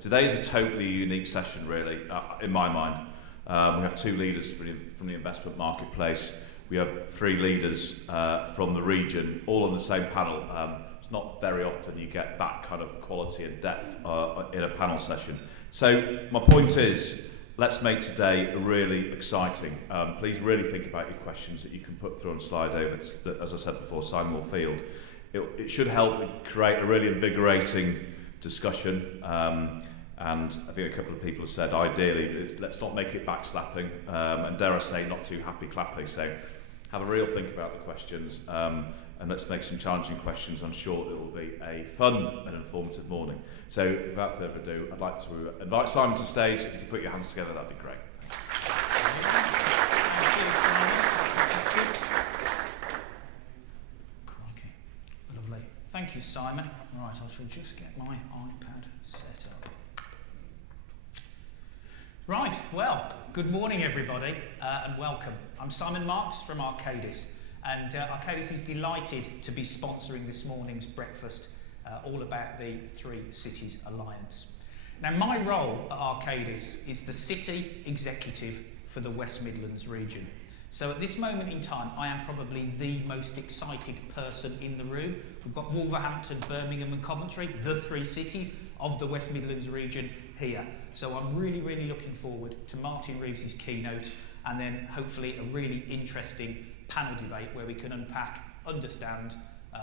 Today is a totally unique session, really, in my mind. We have two leaders from the investment marketplace. We have three leaders from the region, all on the same panel. It's not very often you get that kind of quality and depth in a panel session. So my point is, let's make today really exciting. Please really think about your questions that you can put through on Slido. As I said before, Simon will field. It should help create a really invigorating discussion. And I think a couple of people have said, ideally, let's not make it backslapping, and dare I say, not too happy clapping. So have a real think about the questions, and let's make some challenging questions. I'm sure it will be a fun and informative morning. So without further ado, I'd like to invite Simon to stage. If you could put your hands together, that'd be great. Crikey. Lovely. Thank you, Simon. Right, I shall just get my iPad set up. Right, well, good morning everybody, and welcome. I'm Simon Marks from Arcadis, and Arcadis is delighted to be sponsoring this morning's breakfast, all about the Three Cities Alliance. Now, my role at Arcadis is the City Executive for the West Midlands region. So at this moment in time, I am probably the most excited person in the room. We've got Wolverhampton, Birmingham and Coventry, the three cities of the West Midlands region here. So I'm really, really looking forward to Martin Reeves's keynote, and then hopefully a really interesting panel debate where we can unpack, understand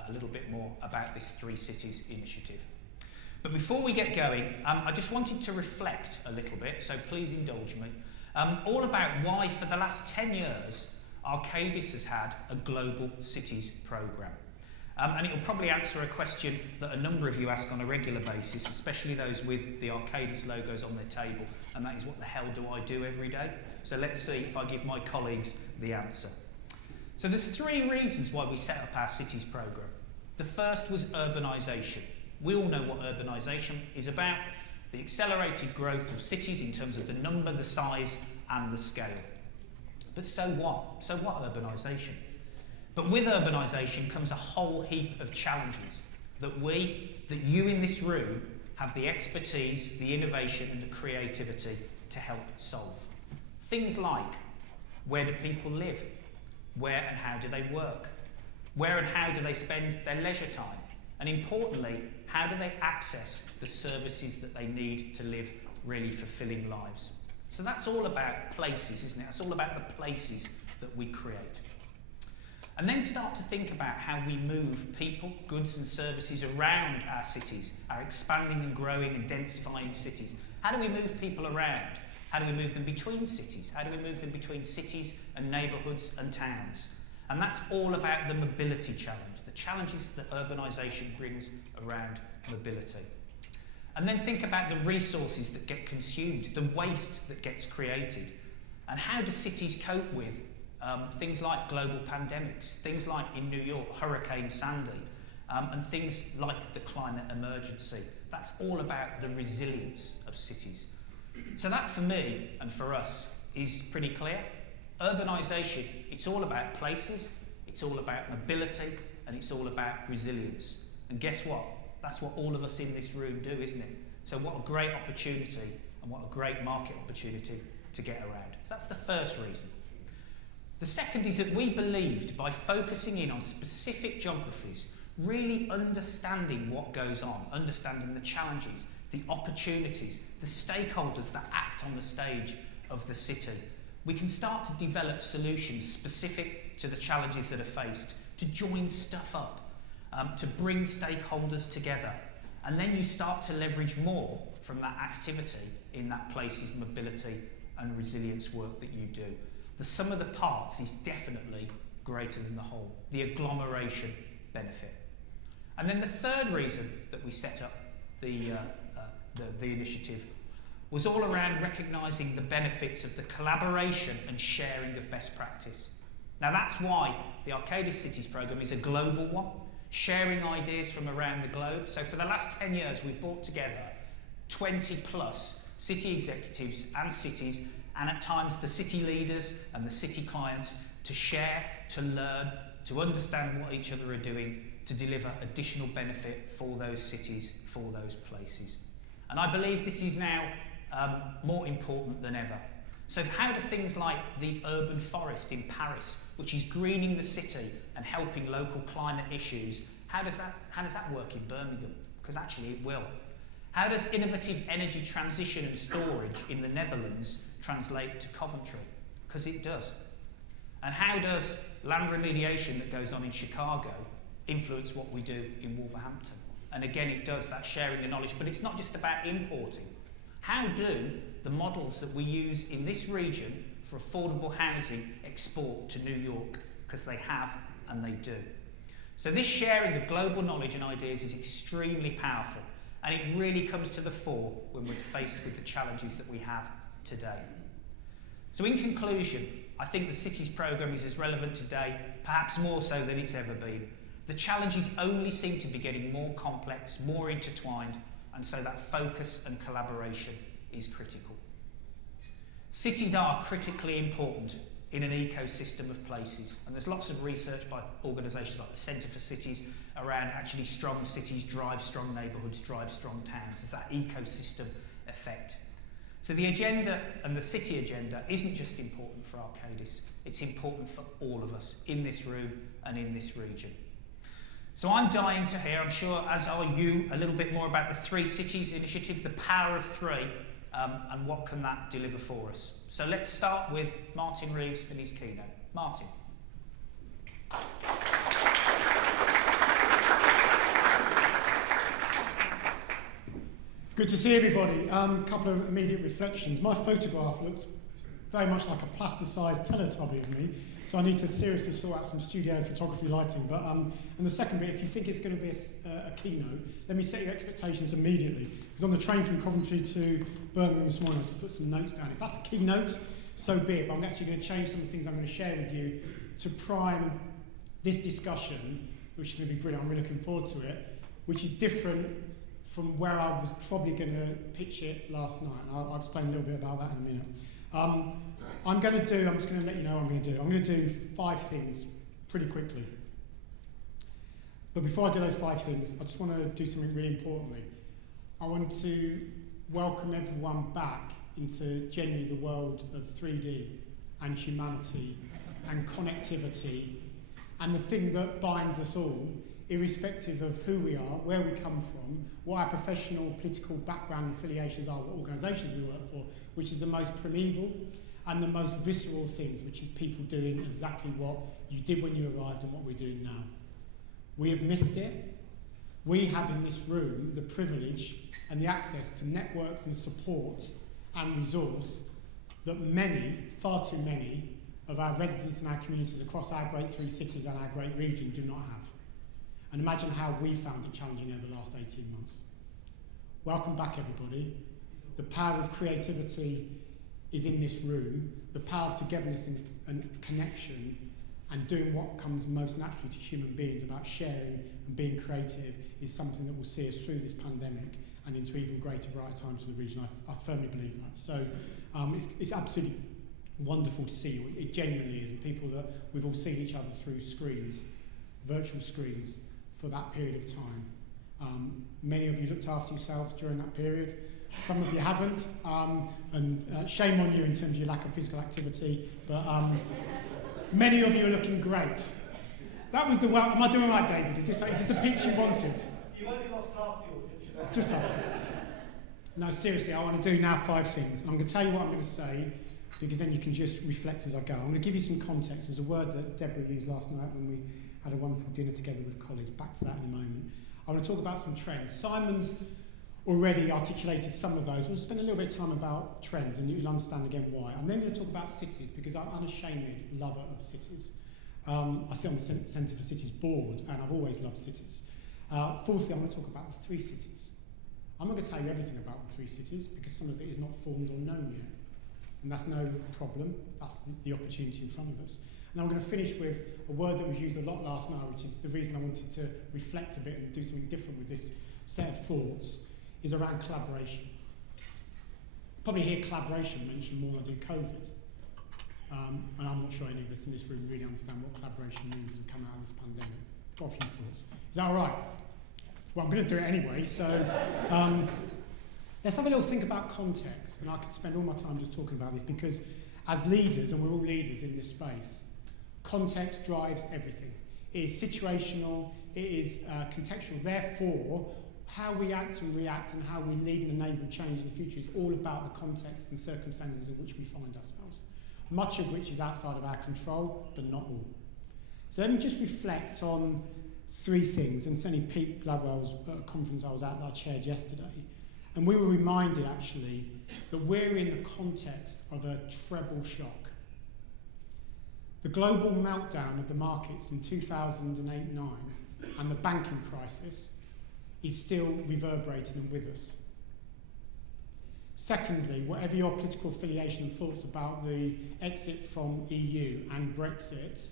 a little bit more about this Three Cities initiative. But before we get going, I just wanted to reflect a little bit, so please indulge me, all about why for the last 10 years Arcadis has had a global cities programme. And it'll probably answer a question that a number of you ask on a regular basis, especially those with the Arcadis logos on their table, and that is, what the hell do I do every day? So let's see if I give my colleagues the answer. So there's three reasons why we set up our cities programme. The first was urbanisation. We all know what urbanisation is about, the accelerated growth of cities in terms of the number, the size and the scale. But so what? So what urbanisation? But with urbanisation comes a whole heap of challenges that you in this room have the expertise, the innovation and the creativity to help solve. Things like, where do people live? Where and how do they work? Where and how do they spend their leisure time? And importantly, how do they access the services that they need to live really fulfilling lives? So that's all about places, isn't it? That's all about the places that we create. And then start to think about how we move people, goods and services around our cities, our expanding and growing and densifying cities. How do we move people around? How do we move them between cities? How do we move them between cities and neighbourhoods and towns? And that's all about the mobility challenge, the challenges that urbanisation brings around mobility. And then think about the resources that get consumed, the waste that gets created, and how do cities cope with things like global pandemics, things like in New York, Hurricane Sandy, and things like the climate emergency. That's all about the resilience of cities. So that for me and for us is pretty clear. Urbanisation, it's all about places, it's all about mobility, and it's all about resilience. And guess what? That's what all of us in this room do, isn't it? So what a great opportunity and what a great market opportunity to get around. So that's the first reason. The second is that we believed by focusing in on specific geographies, really understanding what goes on, understanding the challenges, the opportunities, the stakeholders that act on the stage of the city, we can start to develop solutions specific to the challenges that are faced, to join stuff up, to bring stakeholders together. And then you start to leverage more from that activity in that place's mobility and resilience work that you do. The sum of the parts is definitely greater than the whole, the agglomeration benefit. And then the third reason that we set up the initiative was all around recognising the benefits of the collaboration and sharing of best practice. Now that's why the Arcadis Cities programme is a global one, sharing ideas from around the globe. So for the last 10 years we've brought together 20 plus city executives and cities, and at times the city leaders and the city clients, to share, to learn, to understand what each other are doing, to deliver additional benefit for those cities, for those places. And I believe this is now more important than ever. So how do things like the urban forest in Paris, which is greening the city and helping local climate issues, how does that work in Birmingham? Because actually it will. How does innovative energy transition and storage in the Netherlands translate to Coventry? Because it does. And how does land remediation that goes on in Chicago influence what we do in Wolverhampton? And again, it does, that sharing the knowledge, but it's not just about importing. How do the models that we use in this region for affordable housing export to New York? Because they have and they do. So this sharing of global knowledge and ideas is extremely powerful, and it really comes to the fore when we're faced with the challenges that we have today. So in conclusion, I think the Cities programme is as relevant today, perhaps more so than it's ever been. The challenges only seem to be getting more complex, more intertwined, and so that focus and collaboration is critical. Cities are critically important in an ecosystem of places, and there's lots of research by organisations like the Centre for Cities around actually strong cities drive strong neighbourhoods, drive strong towns. There's that ecosystem effect. So the agenda and the city agenda isn't just important for Arcadis, it's important for all of us in this room and in this region. So I'm dying to hear, I'm sure as are you, a little bit more about the Three Cities initiative, the power of three, and what can that deliver for us. So let's start with Martin Reeves and his keynote. Martin. Good to see everybody. Couple of immediate reflections. My photograph looks very much like a plasticised Teletubby of me, so I need to seriously sort out some studio photography lighting. But and the second bit, if you think it's going to be a keynote, let me set your expectations immediately. Because on the train from Coventry to Birmingham this morning, I just put some notes down. If that's a keynote, so be it. But I'm actually going to change some of the things I'm going to share with you to prime this discussion, which is going to be brilliant. I'm really looking forward to it, which is different from where I was probably going to pitch it last night. And I'll explain a little bit about that in a minute. I'm just going to let you know what I'm going to do. I'm going to do 5 things pretty quickly. But before I do those 5 things, I just want to do something really importantly. I want to welcome everyone back into genuinely the world of 3D and humanity and connectivity and the thing that binds us all, irrespective of who we are, where we come from, what our professional, political background and affiliations are, what organisations we work for, which is the most primeval and the most visceral things, which is people doing exactly what you did when you arrived and what we're doing now. We have missed it. We have in this room the privilege and the access to networks and support and resource that many, far too many, of our residents and our communities across our great 3 cities and our great region do not have. And imagine how we found it challenging over the last 18 months. Welcome back, everybody. The power of creativity is in this room. The power of togetherness and connection and doing what comes most naturally to human beings about sharing and being creative is something that will see us through this pandemic and into even greater bright times for the region. I firmly believe that. So it's absolutely wonderful to see you. It genuinely is. And people that we've all seen each other through screens, virtual screens, for that period of time. Many of you looked after yourselves during that period. Some of you haven't, and shame on you in terms of your lack of physical activity, but many of you are looking great. That was the well. Am I doing right, David? Is this a pitch you wanted? You only lost half the audience. Just half. No, seriously, I want to do now 5 things. And I'm going to tell you what I'm going to say, because then you can just reflect as I go. I'm going to give you some context. There's a word that Deborah used last night when we had a wonderful dinner together with colleagues. Back to that in a moment. I want to talk about some trends. Simon's already articulated some of those. We'll spend a little bit of time about trends, and you'll understand again why. I'm then going to talk about cities, because I'm an unashamed lover of cities. I sit on the Centre for Cities board, and I've always loved cities. Fourthly, I'm going to talk about the 3 cities. I'm not going to tell you everything about the 3 cities, because some of it is not formed or known yet. And that's no problem. That's the opportunity in front of us. And I'm going to finish with a word that was used a lot last night, which is the reason I wanted to reflect a bit and do something different with this set of thoughts, is around collaboration. Probably hear collaboration mentioned more than I do COVID. And I'm not sure any of us in this room really understand what collaboration means as we come out of this pandemic. Got a few thoughts. Is that all right? Well, I'm going to do it anyway. So Let's have a little think about context, and I could spend all my time just talking about this because as leaders, and we're all leaders in this space, context drives everything. It is situational, it is contextual. Therefore, how we act and react and how we lead and enable change in the future is all about the context and circumstances in which we find ourselves, much of which is outside of our control, but not all. So let me just reflect on three things, and certainly Pete Gladwell's at a conference I was at that I chaired yesterday, and we were reminded actually that we're in the context of a treble shock. The global meltdown of the markets in 2008-9 and the banking crisis is still reverberating and with us. Secondly, whatever your political affiliation and thoughts about the exit from EU and Brexit,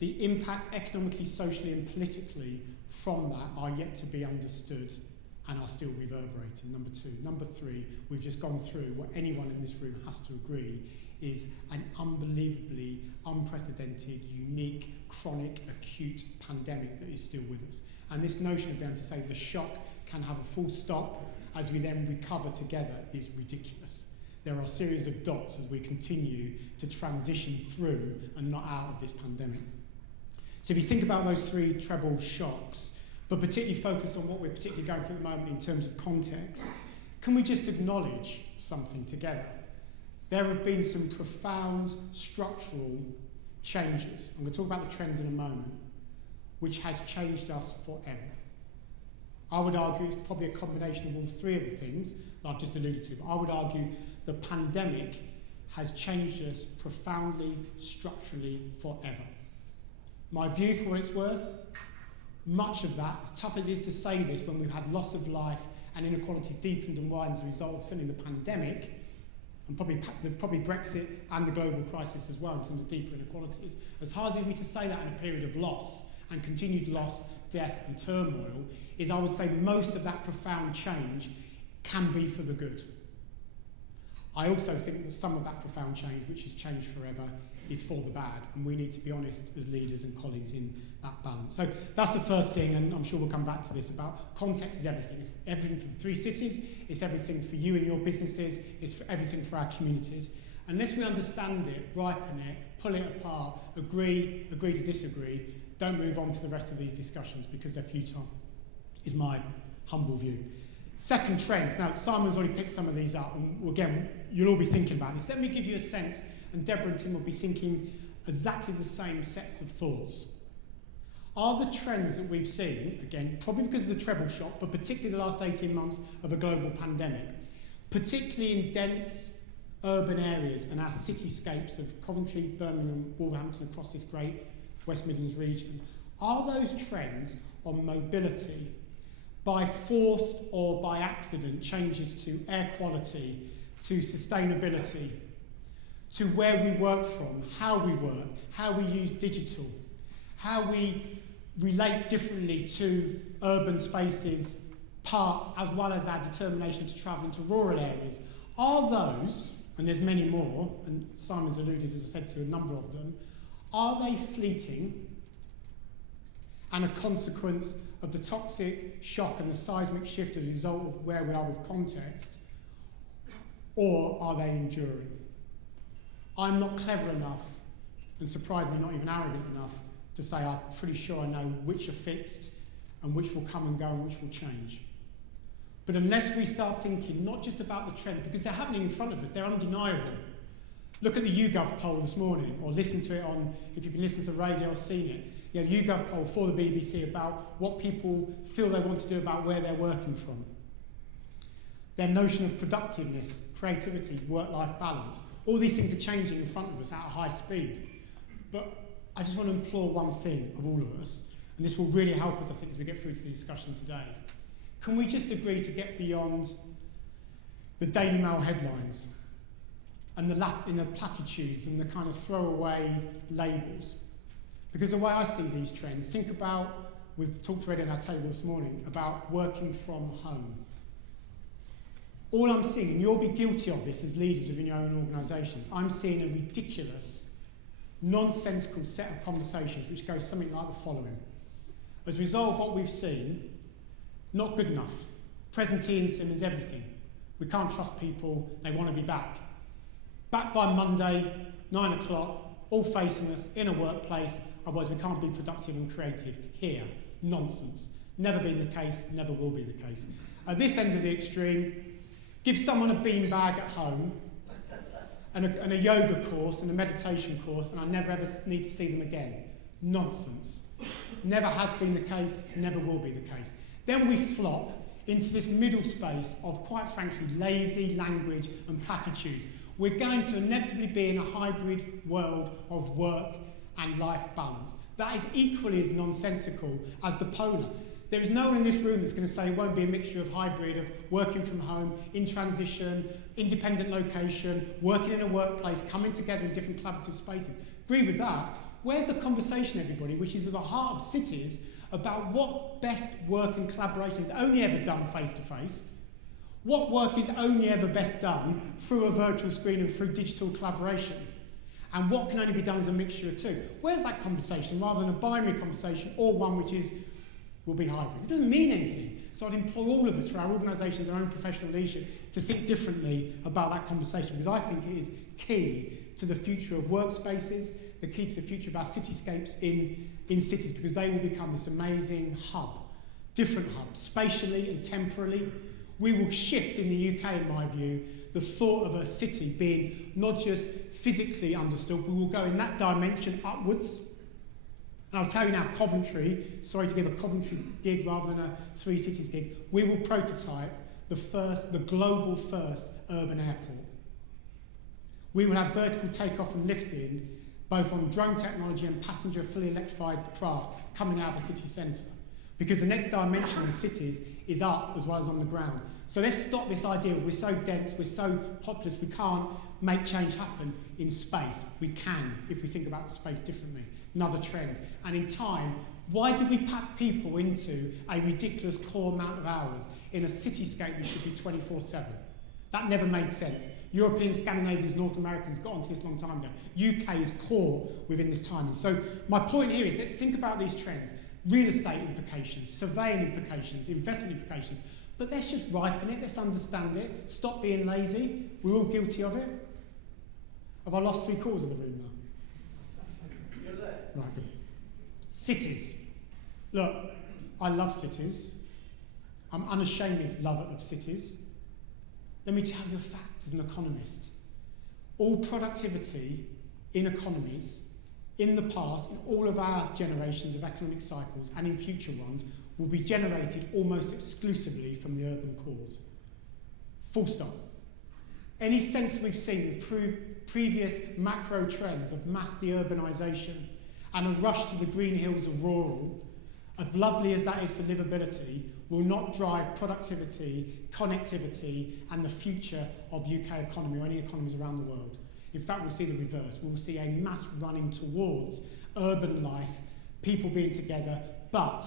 the impact economically, socially and politically from that are yet to be understood and are still reverberating, number two. Number three, we've just gone through what anyone in this room has to agree is an unbelievably unprecedented, unique, chronic, acute pandemic that is still with us. And this notion of being able to say the shock can have a full stop as we then recover together is ridiculous. There are a series of dots as we continue to transition through and not out of this pandemic. So if you think about those three treble shocks, but particularly focused on what we're particularly going through at the moment in terms of context, can we just acknowledge something together? There have been some profound structural changes. I'm going to talk about the trends in a moment, which has changed us forever. I would argue it's probably a combination of all three of the things that I've just alluded to, but I would argue the pandemic has changed us profoundly, structurally, forever. My view, for what it's worth, much of that, as tough as it is to say this, when we've had loss of life and inequalities deepened and widened as a result of certainly the pandemic, and probably Brexit and the global crisis as well in terms of deeper inequalities, as hard as it would be to say that in a period of loss and continued loss, death and turmoil, is I would say most of that profound change can be for the good. I also think that some of that profound change, which has changed forever, is for the bad, and we need to be honest as leaders and colleagues in that balance. So that's the first thing, and I'm sure we'll come back to this, about context is everything. It's everything for the three cities, it's everything for you and your businesses, it's for everything for our communities. Unless we understand it, ripen it, pull it apart, agree to disagree, don't move on to the rest of these discussions because they're futile, is my humble view. Second, trends. Now, Simon's already picked some of these up, and again, you'll all be thinking about this. Let me give you a sense, and Deborah and Tim will be thinking exactly the same sets of thoughts. Are the trends that we've seen, again, probably because of the treble shock, but particularly the last 18 months of a global pandemic, particularly in dense urban areas and our cityscapes of Coventry, Birmingham, Wolverhampton, across this great West Midlands region, are those trends on mobility, by forced or by accident, changes to air quality, to sustainability, to where we work from, how we work, how we use digital, how we relate differently to urban spaces, parks, as well as our determination to travel into rural areas. Are those, and there's many more, and Simon's alluded, as I said, to a number of them, are they fleeting and a consequence of the toxic shock and the seismic shift as a result of where we are with context, or are they enduring? I'm not clever enough, and surprisingly not even arrogant enough, to say I'm pretty sure I know which are fixed and which will come and go and which will change. But unless we start thinking not just about the trend, because they're happening in front of us, they're undeniable. Look at the YouGov poll this morning, or listen to it on, if you've been listening to the radio or seen it, the YouGov poll for the BBC about what people feel they want to do about where they're working from. Their notion of productiveness, creativity, work-life balance, all these things are changing in front of us at a high speed. But I just want to implore one thing of all of us, and this will really help us, I think, as we get through to the discussion today. Can we just agree to get beyond the Daily Mail headlines and the platitudes and the kind of throwaway labels? Because the way I see these trends, think about, we've talked already on our table this morning, about working from home. All I'm seeing, and you'll be guilty of this as leaders within your own organisations, I'm seeing a ridiculous, nonsensical set of conversations which goes something like the following. As a result of what we've seen, not good enough. Presenteeism is everything. We can't trust people, they want to be back. Back by Monday, 9 o'clock, all facing us in a workplace, otherwise we can't be productive and creative. Here, nonsense. Never been the case, never will be the case. At this end of the extreme, give someone a beanbag at home and a yoga course and a meditation course, and I never ever need to see them again. Nonsense. Never has been the case, never will be the case. Then we flop into this middle space of, quite frankly, lazy language and platitudes. We're going to inevitably be in a hybrid world of work and life balance. That is equally as nonsensical as the polar. There is no one in this room that's going to say it won't be a mixture of hybrid, of working from home, in transition, independent location, working in a workplace, coming together in different collaborative spaces. Agree with that. Where's the conversation, everybody, which is at the heart of cities, about what best work and collaboration is only ever done face-to-face? What work is only ever best done through a virtual screen and through digital collaboration? And what can only be done as a mixture of two? Where's that conversation, rather than a binary conversation or one which will be hybrid? It doesn't mean anything. So I'd implore all of us, for our organisations, our own professional leadership, to think differently about that conversation, because I think it is key to the future of workspaces, the key to the future of our cityscapes in cities, because they will become this amazing hub, different hub, spatially and temporally. We will shift in the UK, in my view, the thought of a city being not just physically understood, we will go in that dimension upwards. And I'll tell you now, Coventry, sorry to give a Coventry gig rather than a Three Cities gig, we will prototype the global first urban airport. We will have vertical takeoff and lifting, both on drone technology and passenger fully electrified craft coming out of the city centre. Because the next dimension in cities is up as well as on the ground. So let's stop this idea of we're so dense, we're so populous, we can't make change happen in space. We can, if we think about the space differently. Another trend. And in time, why do we pack people into a ridiculous core amount of hours in a cityscape that should be 24/7? That never made sense. Europeans, Scandinavians, North Americans got onto this a long time ago. UK is core within this timing. So my point here is, let's think about these trends. Real estate implications, surveying implications, investment implications. But let's just ripen it, let's understand it. Stop being lazy. We're all guilty of it. Have I lost 3/4 of the room now? You're there. Right, good. Cities. Look, I love cities. I'm unashamed lover of cities. Let me tell you a fact as an economist. All productivity in economies, in the past, in all of our generations of economic cycles and in future ones, will be generated almost exclusively from the urban cores. Full stop. Any sense we've seen with previous macro trends of mass deurbanisation and a rush to the green hills of rural, as lovely as that is for livability, will not drive productivity, connectivity, and the future of UK economy or any economies around the world. In fact, we'll see the reverse. We'll see a mass running towards urban life, people being together, but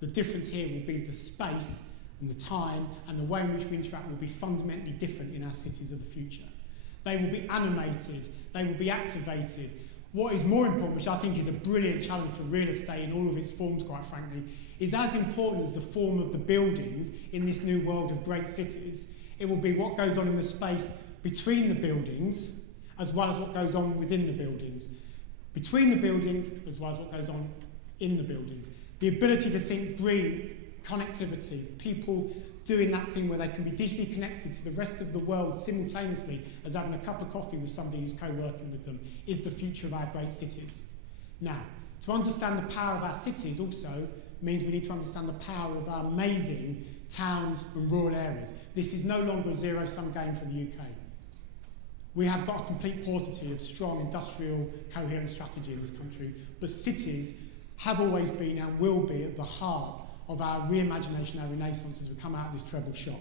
the difference here will be the space and the time and the way in which we interact will be fundamentally different in our cities of the future. They will be animated, they will be activated. What is more important, which I think is a brilliant challenge for real estate in all of its forms, quite frankly, is as important as the form of the buildings in this new world of great cities, it will be what goes on in the space between the buildings as well as what goes on within the buildings. Between the buildings as well as what goes on in the buildings. The ability to think green, connectivity, people doing that thing where they can be digitally connected to the rest of the world simultaneously as having a cup of coffee with somebody who's co-working with them is the future of our great cities. Now, to understand the power of our cities also means we need to understand the power of our amazing towns and rural areas. This is no longer a zero-sum game for the UK. We have got a complete paucity of strong industrial coherent strategy in this country, but cities have always been and will be at the heart of our reimagination, our renaissance as we come out of this treble shock.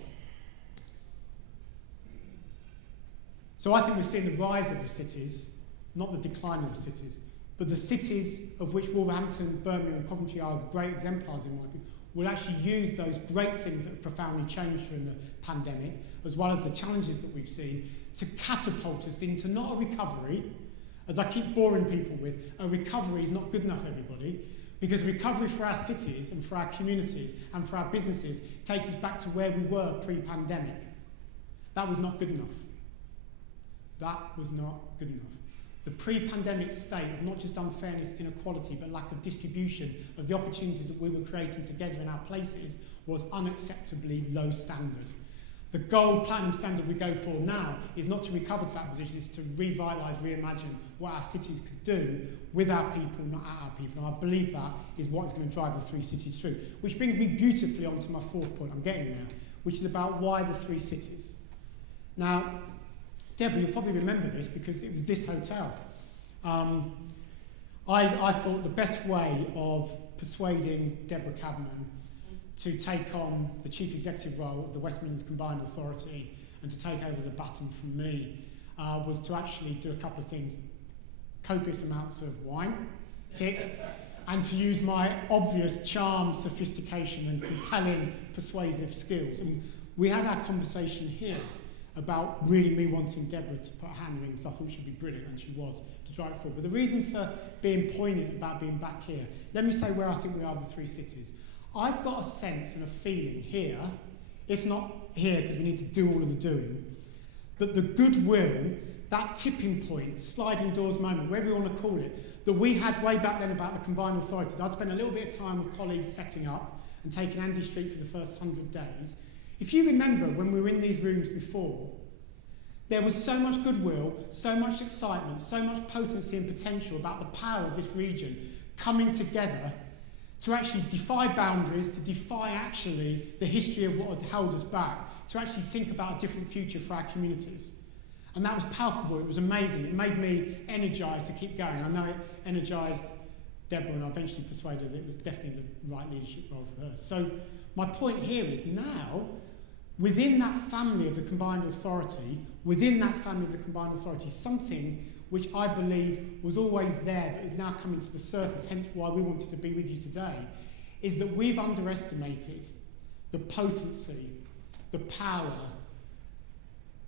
So I think we're seeing the rise of the cities, not the decline of the cities, but the cities of which Wolverhampton, Birmingham and Coventry are the great exemplars in my view, will actually use those great things that have profoundly changed during the pandemic, as well as the challenges that we've seen, to catapult us into not a recovery, as I keep boring people with, a recovery is not good enough, everybody, because recovery for our cities and for our communities and for our businesses takes us back to where we were pre-pandemic. That was not good enough. That was not good enough. The pre-pandemic state of not just unfairness, inequality, but lack of distribution of the opportunities that we were creating together in our places was unacceptably low standard. The gold platinum standard we go for now is not to recover to that position, it's to revitalise, reimagine what our cities could do with our people, not at our people. And I believe that is what is going to drive the three cities through. Which brings me beautifully on to my fourth point, I'm getting there, which is about why the three cities. Now, Deborah, you'll probably remember this because it was this hotel. I thought the best way of persuading Deborah Cadman to take on the Chief Executive role of the West Midlands Combined Authority and to take over the baton from me was to actually do a couple of things. Copious amounts of wine, tick, and to use my obvious charm, sophistication and compelling persuasive skills. And we had our conversation here about really me wanting Deborah to put her hand in the ring because I thought she'd be brilliant, and she was, to drive it forward. But the reason for being poignant about being back here, let me say where I think we are the three cities. I've got a sense and a feeling here, if not here because we need to do all of the doing, that the goodwill, that tipping point, sliding doors moment, whatever you want to call it, that we had way back then about the combined authority, that I'd spent a little bit of time with colleagues setting up and taking Andy Street for the first 100 days. If you remember when we were in these rooms before, there was so much goodwill, so much excitement, so much potency and potential about the power of this region coming together to actually defy boundaries, to defy actually the history of what had held us back, to actually think about a different future for our communities. And that was palpable, it was amazing. It made me energised to keep going. I know it energised Deborah, and I eventually persuaded that it was definitely the right leadership role for her. So my point here is now, within that family of the combined authority, something which I believe was always there but is now coming to the surface, hence why we wanted to be with you today, is that we've underestimated the potency, the power,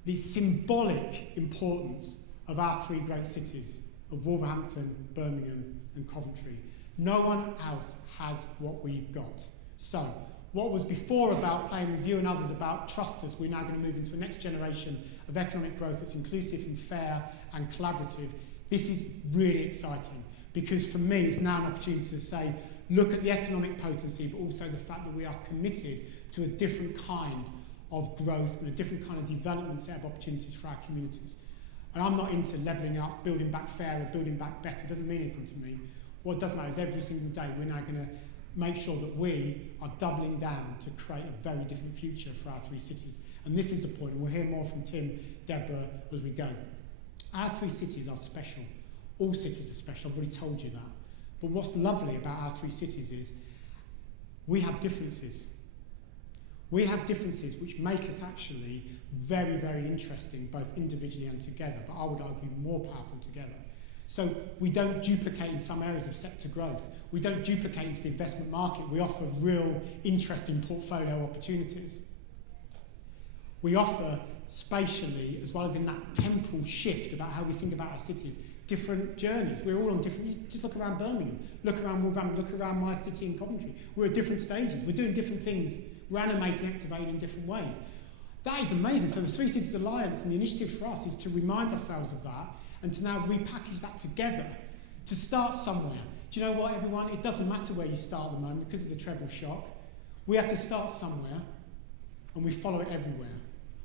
the symbolic importance of our three great cities of Wolverhampton, Birmingham and Coventry. No one else has what we've got. So, what was before about playing with you and others about trust us, we're now going to move into a next generation of economic growth that's inclusive and fair and collaborative. This is really exciting because for me it's now an opportunity to say, look at the economic potency, but also the fact that we are committed to a different kind of growth and a different kind of development set of opportunities for our communities. And I'm not into levelling up, building back fairer, building back better. It doesn't mean anything to me. What does matter is every single day we're now going to make sure that we are doubling down to create a very different future for our three cities. And this is the point, and we'll hear more from Tim, Deborah, as we go. Our three cities are special. All cities are special, I've already told you that. But what's lovely about our three cities is we have differences. We have differences which make us actually very, very interesting, both individually and together, but I would argue more powerful together. So we don't duplicate in some areas of sector growth. We don't duplicate into the investment market. We offer real interesting portfolio opportunities. We offer spatially, as well as in that temporal shift about how we think about our cities, different journeys. We're all on different, just look around Birmingham, look around Wolverhampton, look around my city in Coventry. We're at different stages. We're doing different things. We're animating, activating in different ways. That is amazing. So the Three Cities Alliance and the initiative for us is to remind ourselves of that and to now repackage that together, to start somewhere. Do you know what, everyone? It doesn't matter where you start at the moment because of the treble shock. We have to start somewhere, and we follow it everywhere.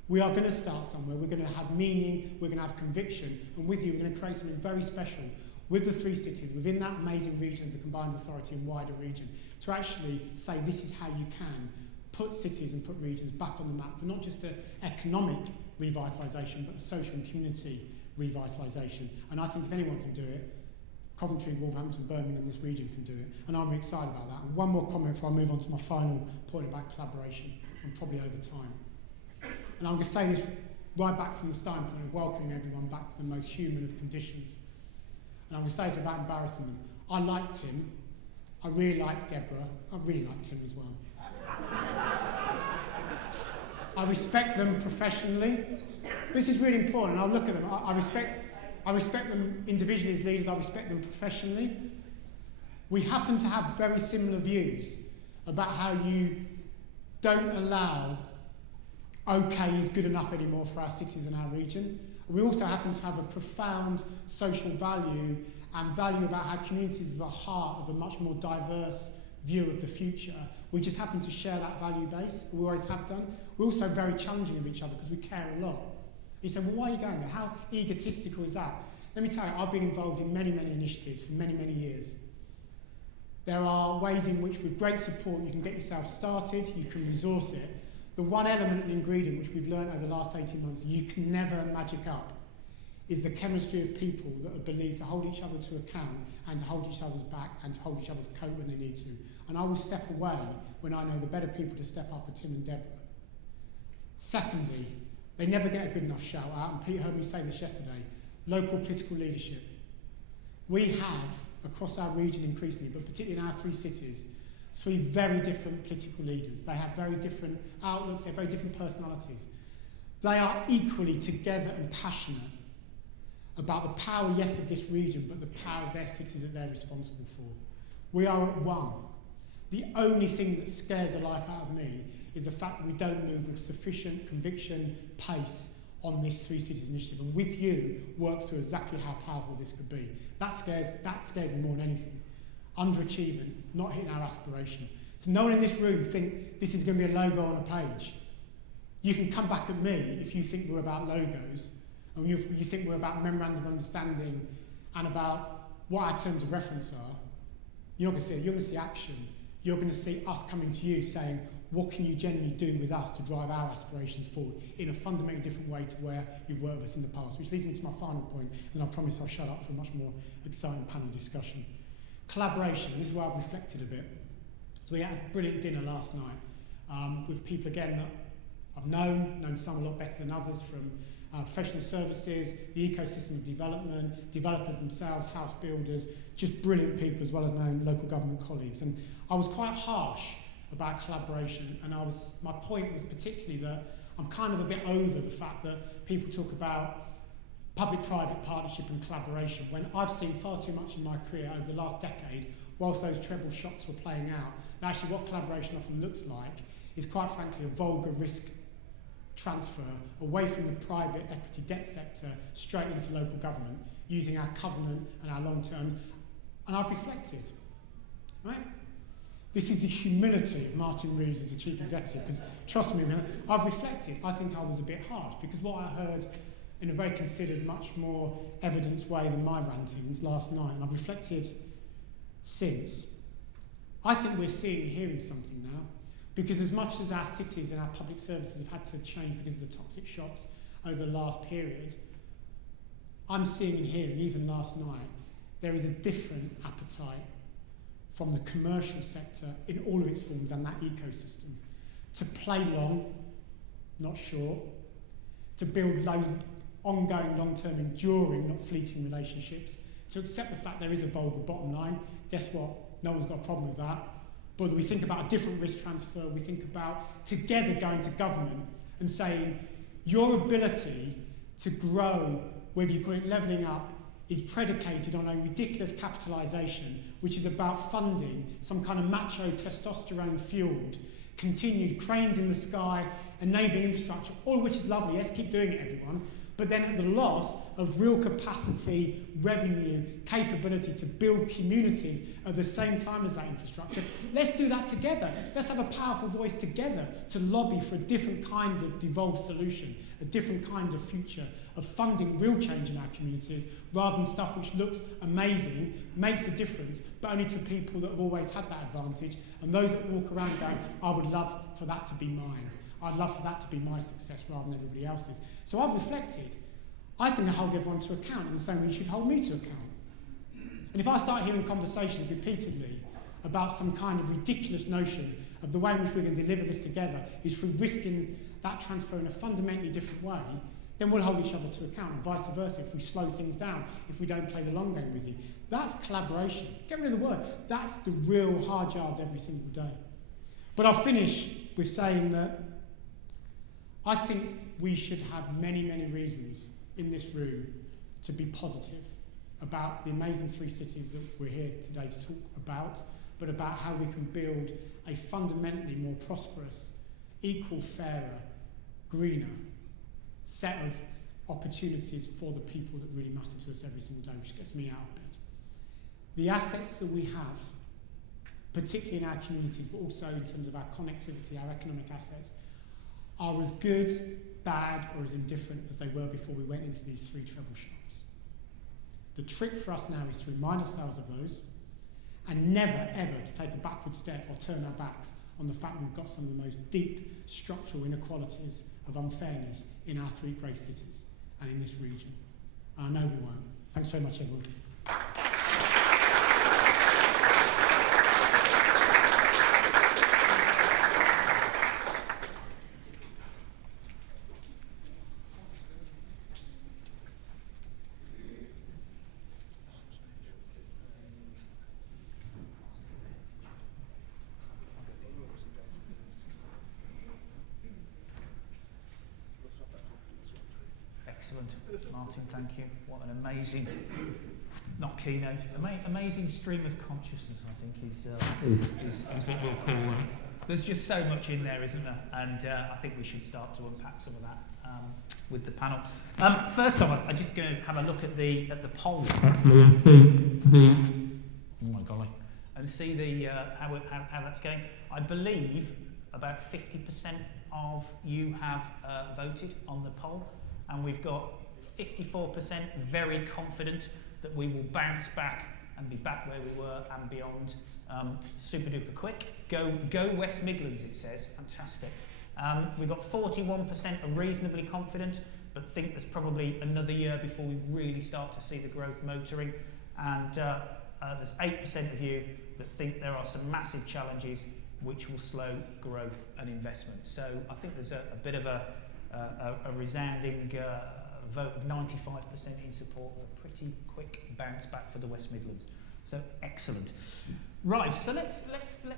We are going to start somewhere. We're going to have meaning. We're going to have conviction. And with you, we're going to create something very special with the three cities, within that amazing region of the combined authority and wider region, to actually say this is how you can put cities and put regions back on the map for not just an economic revitalisation, but a social and community revitalisation. And I think if anyone can do it, Coventry, Wolverhampton, Birmingham, this region can do it. And I'm really excited about that. And one more comment before I move on to my final point about collaboration. I'm probably over time. And I'm going to say this right back from the starting point of welcoming everyone back to the most human of conditions. And I'm going to say this without embarrassing them. I like Tim. I really like Deborah. I really like Tim as well. I respect them professionally. This is really important. I'll look at them. I respect them individually as leaders. I respect them professionally. We happen to have very similar views about how you don't allow okay is good enough anymore for our cities and our region. We also happen to have a profound social value and value about how communities are the heart of a much more diverse view of the future. We just happen to share that value base. We always have done. We're also very challenging of each other because we care a lot. You say, well, why are you going there? How egotistical is that? Let me tell you, I've been involved in many, many initiatives for many, many years. There are ways in which with great support you can get yourself started, you can resource it. The one element and ingredient which we've learned over the last 18 months you can never magic up is the chemistry of people that are believed to hold each other to account and to hold each other's back and to hold each other's coat when they need to. And I will step away when I know the better people to step up are Tim and Deborah. Secondly, they never get a good enough shout out, and Pete heard me say this yesterday, local political leadership. We have, across our region increasingly, but particularly in our three cities, three very different political leaders. They have very different outlooks, they have very different personalities. They are equally together and passionate about the power, yes, of this region, but the power of their cities that they're responsible for. We are at one. The only thing that scares the life out of me is the fact that we don't move with sufficient conviction, pace on this Three Cities initiative, and with you, work through exactly how powerful this could be. That scares me more than anything. Underachieving, not hitting our aspiration. So no one in this room think this is going to be a logo on a page. You can come back at me if you think we're about logos, and you think we're about memorandums of understanding and about what our terms of reference are. You're going to see it. You're going to see action. You're going to see us coming to you saying, what can you genuinely do with us to drive our aspirations forward in a fundamentally different way to where you've worked with us in the past, which leads me to my final point, and I promise I'll shut up for a much more exciting panel discussion. Collaboration, and this is where I've reflected a bit. So we had a brilliant dinner last night with people, again, that I've known some a lot better than others, from professional services, the ecosystem of development, developers themselves, house builders, just brilliant people as well as my own local government colleagues. And I was quite harsh about collaboration, and my point was particularly that I'm kind of a bit over the fact that people talk about public-private partnership and collaboration when I've seen far too much in my career over the last decade, whilst those treble shocks were playing out, that actually what collaboration often looks like is quite frankly a vulgar risk transfer away from the private equity debt sector straight into local government using our covenant and our long-term. And I've reflected, right? This is the humility of Martin Reeves as the chief executive, because trust me, man, I've reflected. I think I was a bit harsh because what I heard in a very considered, much more evidenced way than my rantings last night, and I've reflected since. I think we're seeing and hearing something now, because as much as our cities and our public services have had to change because of the toxic shocks over the last period, I'm seeing and hearing, even last night, there is a different appetite from the commercial sector in all of its forms and that ecosystem to play long, not short, to build ongoing, long-term, enduring, not fleeting relationships, to accept the fact there is a vulgar bottom line. Guess what? No one's got a problem with that. But we think about a different risk transfer. We think about together going to government and saying your ability to grow, whether you call it levelling up, is predicated on a ridiculous capitalisation, which is about funding some kind of macho testosterone-fueled, continued cranes in the sky, enabling infrastructure, all of which is lovely. Let's keep doing it, everyone. But then at the loss of real capacity, revenue, capability to build communities at the same time as that infrastructure. Let's do that together. Let's have a powerful voice together to lobby for a different kind of devolved solution, a different kind of future of funding real change in our communities, rather than stuff which looks amazing, makes a difference, but only to people that have always had that advantage, and those that walk around going, I would love for that to be mine. I'd love for that to be my success rather than everybody else's. So I've reflected. I think I hold everyone to account in the same way you should hold me to account. And if I start hearing conversations repeatedly about some kind of ridiculous notion of the way in which we're going to deliver this together is through risking that transfer in a fundamentally different way, then we'll hold each other to account, and vice versa if we slow things down, if we don't play the long game with you. That's collaboration. Get rid of the word. That's the real hard yards every single day. But I'll finish with saying that I think we should have many, many reasons in this room to be positive about the amazing three cities that we're here today to talk about, but about how we can build a fundamentally more prosperous, equal, fairer, greener set of opportunities for the people that really matter to us every single day, which gets me out of bed. The assets that we have, particularly in our communities, but also in terms of our connectivity, our economic assets, are as good, bad, or as indifferent as they were before we went into these three treble shocks. The trick for us now is to remind ourselves of those and never, ever to take a backward step or turn our backs on the fact we've got some of the most deep structural inequalities of unfairness in our three great cities and in this region. I know we won't. Thanks very much, everyone. Excellent, Martin, thank you. What an amazing, not keynote, amazing stream of consciousness, I think, is what we'll call it. There's just so much in there, isn't there? And I think we should start to unpack some of that with the panel. First off, I'm just going to have a look at the poll. Oh my golly. And see the how that's going. I believe about 50% of you have voted on the poll. And we've got 54% very confident that we will bounce back and be back where we were and beyond super duper quick. Go West Midlands, it says. Fantastic. We've got 41% are reasonably confident, but think there's probably another year before we really start to see the growth motoring. And there's 8% of you that think there are some massive challenges which will slow growth and investment. So I think there's a bit of a resounding vote of 95% in support of a pretty quick bounce back for the West Midlands. So excellent. Right, so let's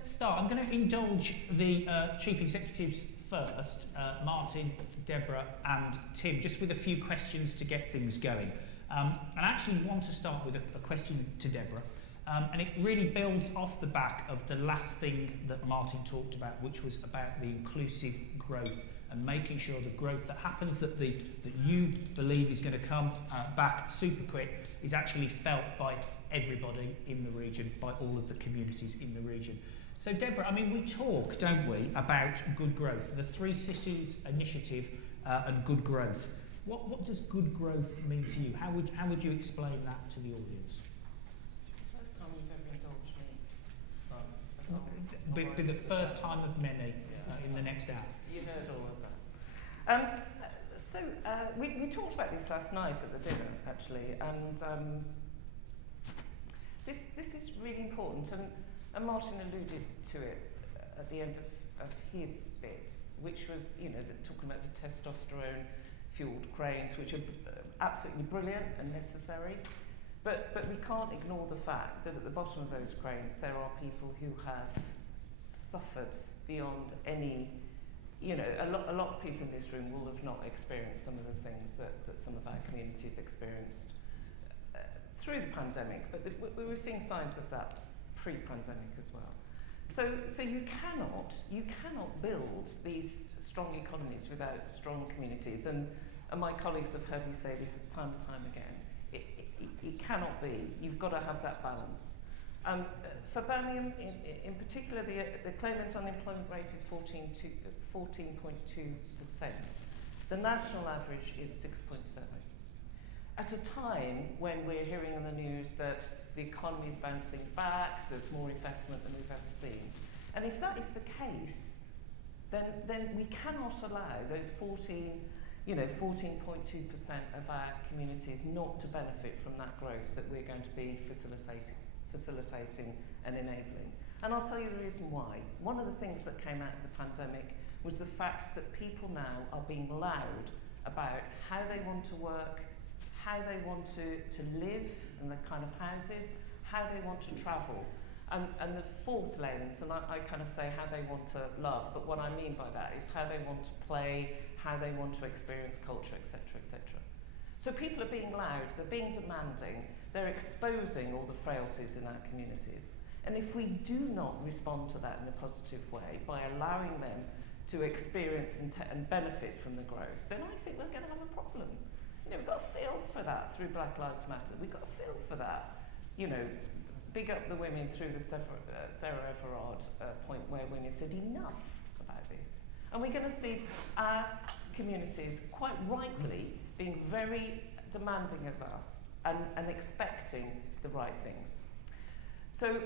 start. I'm going to indulge the chief executives first, Martin, Deborah and Tim, just with a few questions to get things going. And I actually want to start with a question to Deborah. And it really builds off the back of the last thing that Martin talked about, which was about the inclusive growth and making sure the growth that happens that you believe is going to come back super quick is actually felt by everybody in the region, by all of the communities in the region. So Deborah, I mean, we talk, don't we, about good growth, the Three Cities Initiative and good growth. What does good growth mean to you? How would you explain that to the audience? It's the first time you've ever indulged me. Be the first time of many in the next hour. You heard all of that. We talked about this last night at the dinner, actually, and this is really important, and Martin alluded to it at the end of his bit, which was, talking about the testosterone-fueled cranes, which are absolutely brilliant and necessary, but we can't ignore the fact that at the bottom of those cranes there are people who have suffered beyond any. A lot of people in this room will have not experienced some of the things that some of our communities experienced through the pandemic, but we were seeing signs of that pre-pandemic as well. So you cannot build these strong economies without strong communities, and my colleagues have heard me say this time and time again. It cannot be. You've got to have that balance. For Birmingham, in particular, the claimant unemployment rate is 14.2%. The national average is 6.7%. At a time when we're hearing in the news that the economy is bouncing back, there's more investment than we've ever seen. And if that is the case, then we cannot allow those 14.2% of our communities not to benefit from that growth that we're going to be facilitating and enabling. And I'll tell you the reason why. One of the things that came out of the pandemic was the fact that people now are being loud about how they want to work, how they want to live and the kind of houses, how they want to travel. And the fourth lens, and I kind of say how they want to love, but what I mean by that is how they want to play, how they want to experience culture, etc., etc. So people are being loud, they're being demanding, they're exposing all the frailties in our communities. And if we do not respond to that in a positive way by allowing them to experience and benefit from the growth, then I think we're going to have a problem. You know, we've got a feel for that through Black Lives Matter. We've got a feel for that. You know, big up the women through the Sarah Everard point where women said enough about this. And we're going to see our communities, quite rightly, being very demanding of us and expecting the right things. So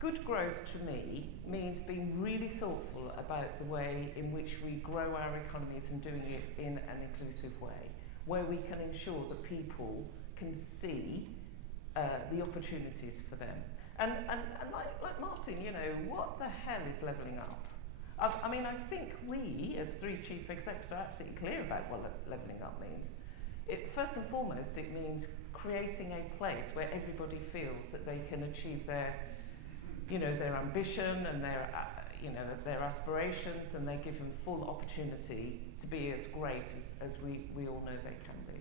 good growth to me means being really thoughtful about the way in which we grow our economies and doing it in an inclusive way, where we can ensure that people can see the opportunities for them. And like Martin, you know, what the hell is levelling up? I mean, I think we, as 3 chief execs, are absolutely clear about what levelling up means. First and foremost, it means creating a place where everybody feels that they can achieve their, you know, their ambition and their, you know, their aspirations, and they give them full opportunity to be as great as we all know they can be.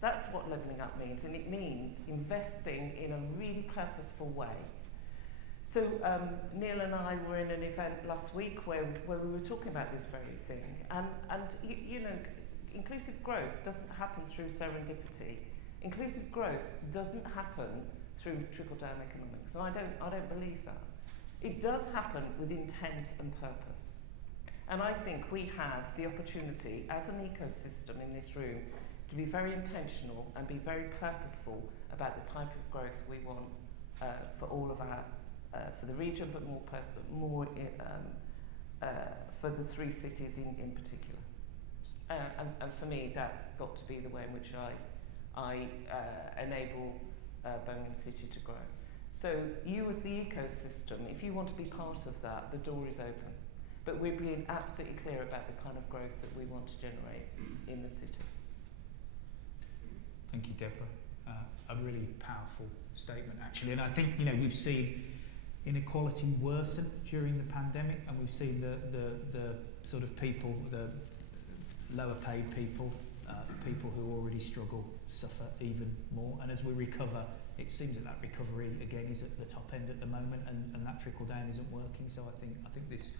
That's what levelling up means, and it means investing in a really purposeful way. So Neil and I were in an event last week where we were talking about this very thing, and you know, inclusive growth doesn't happen through serendipity. Inclusive growth doesn't happen through trickle-down economics, and I don't believe that. It does happen with intent and purpose. And I think we have the opportunity as an ecosystem in this room to be very intentional and be very purposeful about the type of growth we want for all of our, for the region, but more for the 3 cities in particular. And for me, that's got to be the way in which I enable Birmingham City to grow. So you as the ecosystem, if you want to be part of that, the door is open. But we're being absolutely clear about the kind of growth that we want to generate in the city. Thank you, Deborah. A really powerful statement, actually. And I think, you know, we've seen inequality worsen during the pandemic, and we've seen the sort of people, the lower paid people, people who already struggle, suffer even more. And as we recover, it seems that recovery again is at the top end at the moment, and that trickle down isn't working. So I think this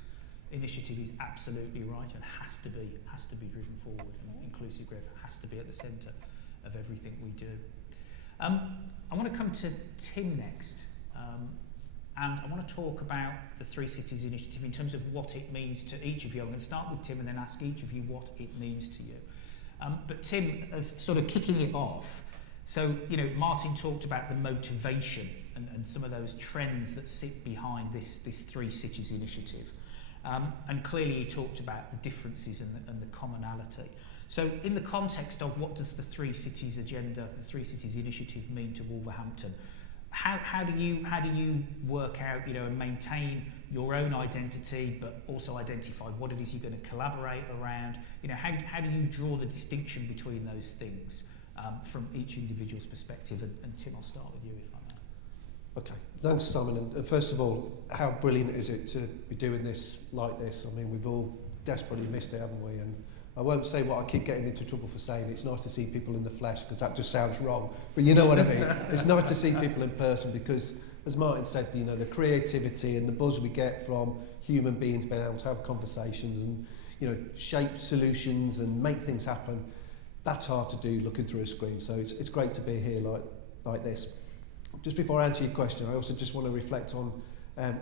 initiative is absolutely right and has to be driven forward, and inclusive growth has to be at the centre of everything we do. I want to come to Tim next, and I want to talk about the 3 Cities initiative in terms of what it means to each of you. I'm going to start with Tim and then ask each of you what it means to you. But Tim, as sort of kicking it off, so, you know, Martin talked about the motivation and some of those trends that sit behind this 3 Cities initiative. And clearly he talked about the differences and the commonality. So in the context of what does the 3 Cities agenda, the 3 Cities initiative mean to Wolverhampton, how do you work out, you know, and maintain your own identity, but also identify what it is you're going to collaborate around? You know, how do you draw the distinction between those things from each individual's perspective? And Tim, I'll start with you if I may. Okay, thanks Simon. And first of all, how brilliant is it to be doing this like this? I mean, we've all desperately missed it, haven't we? And I won't say what I keep getting into trouble for saying. It's nice to see people in the flesh, because that just sounds wrong. But you know what I mean. It's nice to see people in person because, as Martin said, you know, the creativity and the buzz we get from human beings being able to have conversations and, you know, shape solutions and make things happen, that's hard to do looking through a screen. So it's great to be here like this. Just before I answer your question, I also just want to reflect on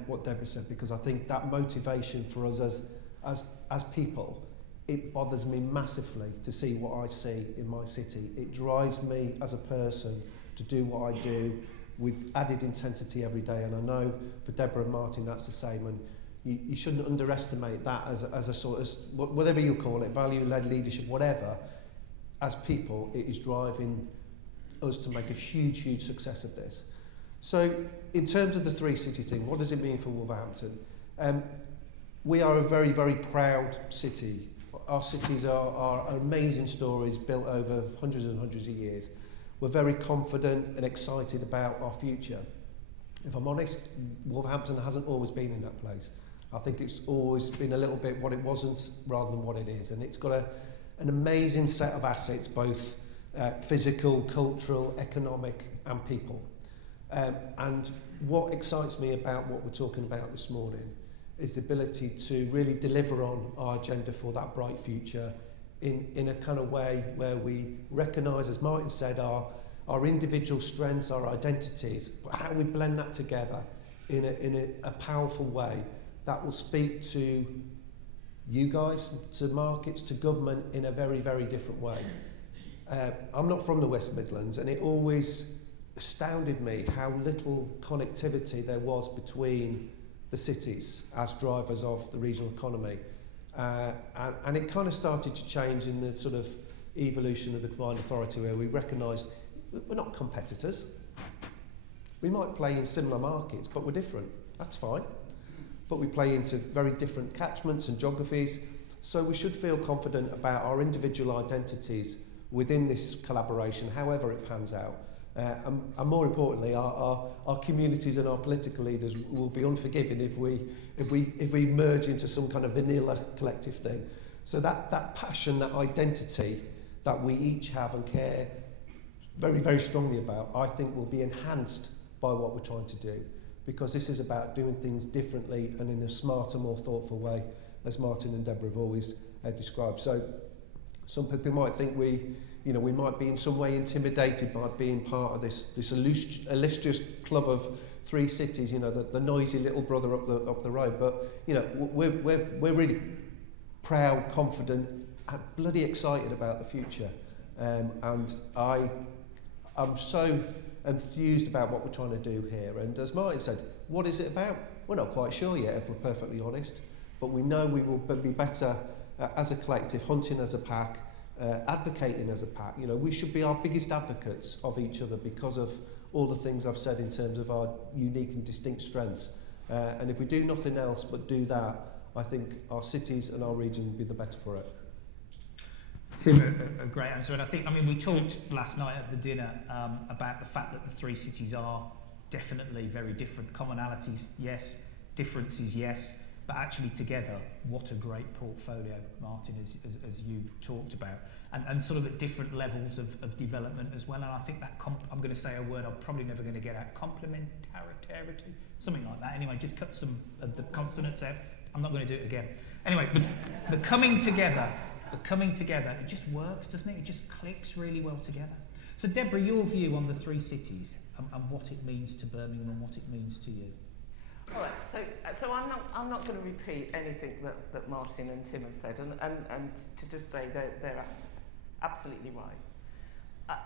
what Deborah said, because I think that motivation for us as people, it bothers me massively to see what I see in my city. It drives me as a person to do what I do with added intensity every day. And I know for Deborah and Martin that's the same. And you shouldn't underestimate that as a sort of, whatever you call it, value-led leadership, whatever. As people, it is driving us to make a huge, huge success of this. So in terms of the 3 Cities thing, what does it mean for Wolverhampton? We are a very, very proud city. Our cities are amazing stories built over hundreds and hundreds of years. We're very confident and excited about our future. If I'm honest, Wolverhampton hasn't always been in that place. I think it's always been a little bit what it wasn't rather than what it is. And it's got an amazing set of assets, both physical, cultural, economic and people. And what excites me about what we're talking about this morning is the ability to really deliver on our agenda for that bright future in a kind of way where we recognise, as Martin said, our individual strengths, our identities, but how we blend that together in a powerful way that will speak to you guys, to markets, to government in a very, very different way. I'm not from the West Midlands, and it always astounded me how little connectivity there was between the cities as drivers of the regional economy. And it kind of started to change in the sort of evolution of the combined authority, where we recognised we're not competitors. We might play in similar markets, but we're different. That's fine. But we play into very different catchments and geographies, so we should feel confident about our individual identities within this collaboration, however it pans out. And more importantly, our communities and our political leaders will be unforgiving if we merge into some kind of vanilla collective thing. So that passion, that identity that we each have and care very, very strongly about, I think will be enhanced by what we're trying to do, because this is about doing things differently and in a smarter, more thoughtful way, as Martin and Deborah have always described. So some people might think we might be in some way intimidated by being part of this illustrious club of three cities, the noisy little brother up the road. But we're really proud, confident, and bloody excited about the future. And I'm so enthused about what we're trying to do here. And as Martin said, what is it about? We're not quite sure yet, if we're perfectly honest. But we know we will be better as a collective, hunting as a pack, advocating as a pack. We should be our biggest advocates of each other because of all the things I've said in terms of our unique and distinct strengths. And if we do nothing else but do that, I think our cities and our region will be the better for it. Tim, a great answer. And we talked last night at the dinner about the fact that the three cities are definitely very different. Commonalities, yes. Differences, yes. But actually together, what a great portfolio, Martin, as you talked about. And sort of at different levels of development as well. And I think that, I'm going to say a word I'm probably never going to get out, complementarity, something like that. Anyway, just cut some of the consonants out. I'm not going to do it again. Anyway, the coming together, it just works, doesn't it? It just clicks really well together. So Deborah, your view on the three cities and what it means to Birmingham and what it means to you. All right, so I'm not going to repeat anything that Martin and Tim have said, and to just say they're absolutely right.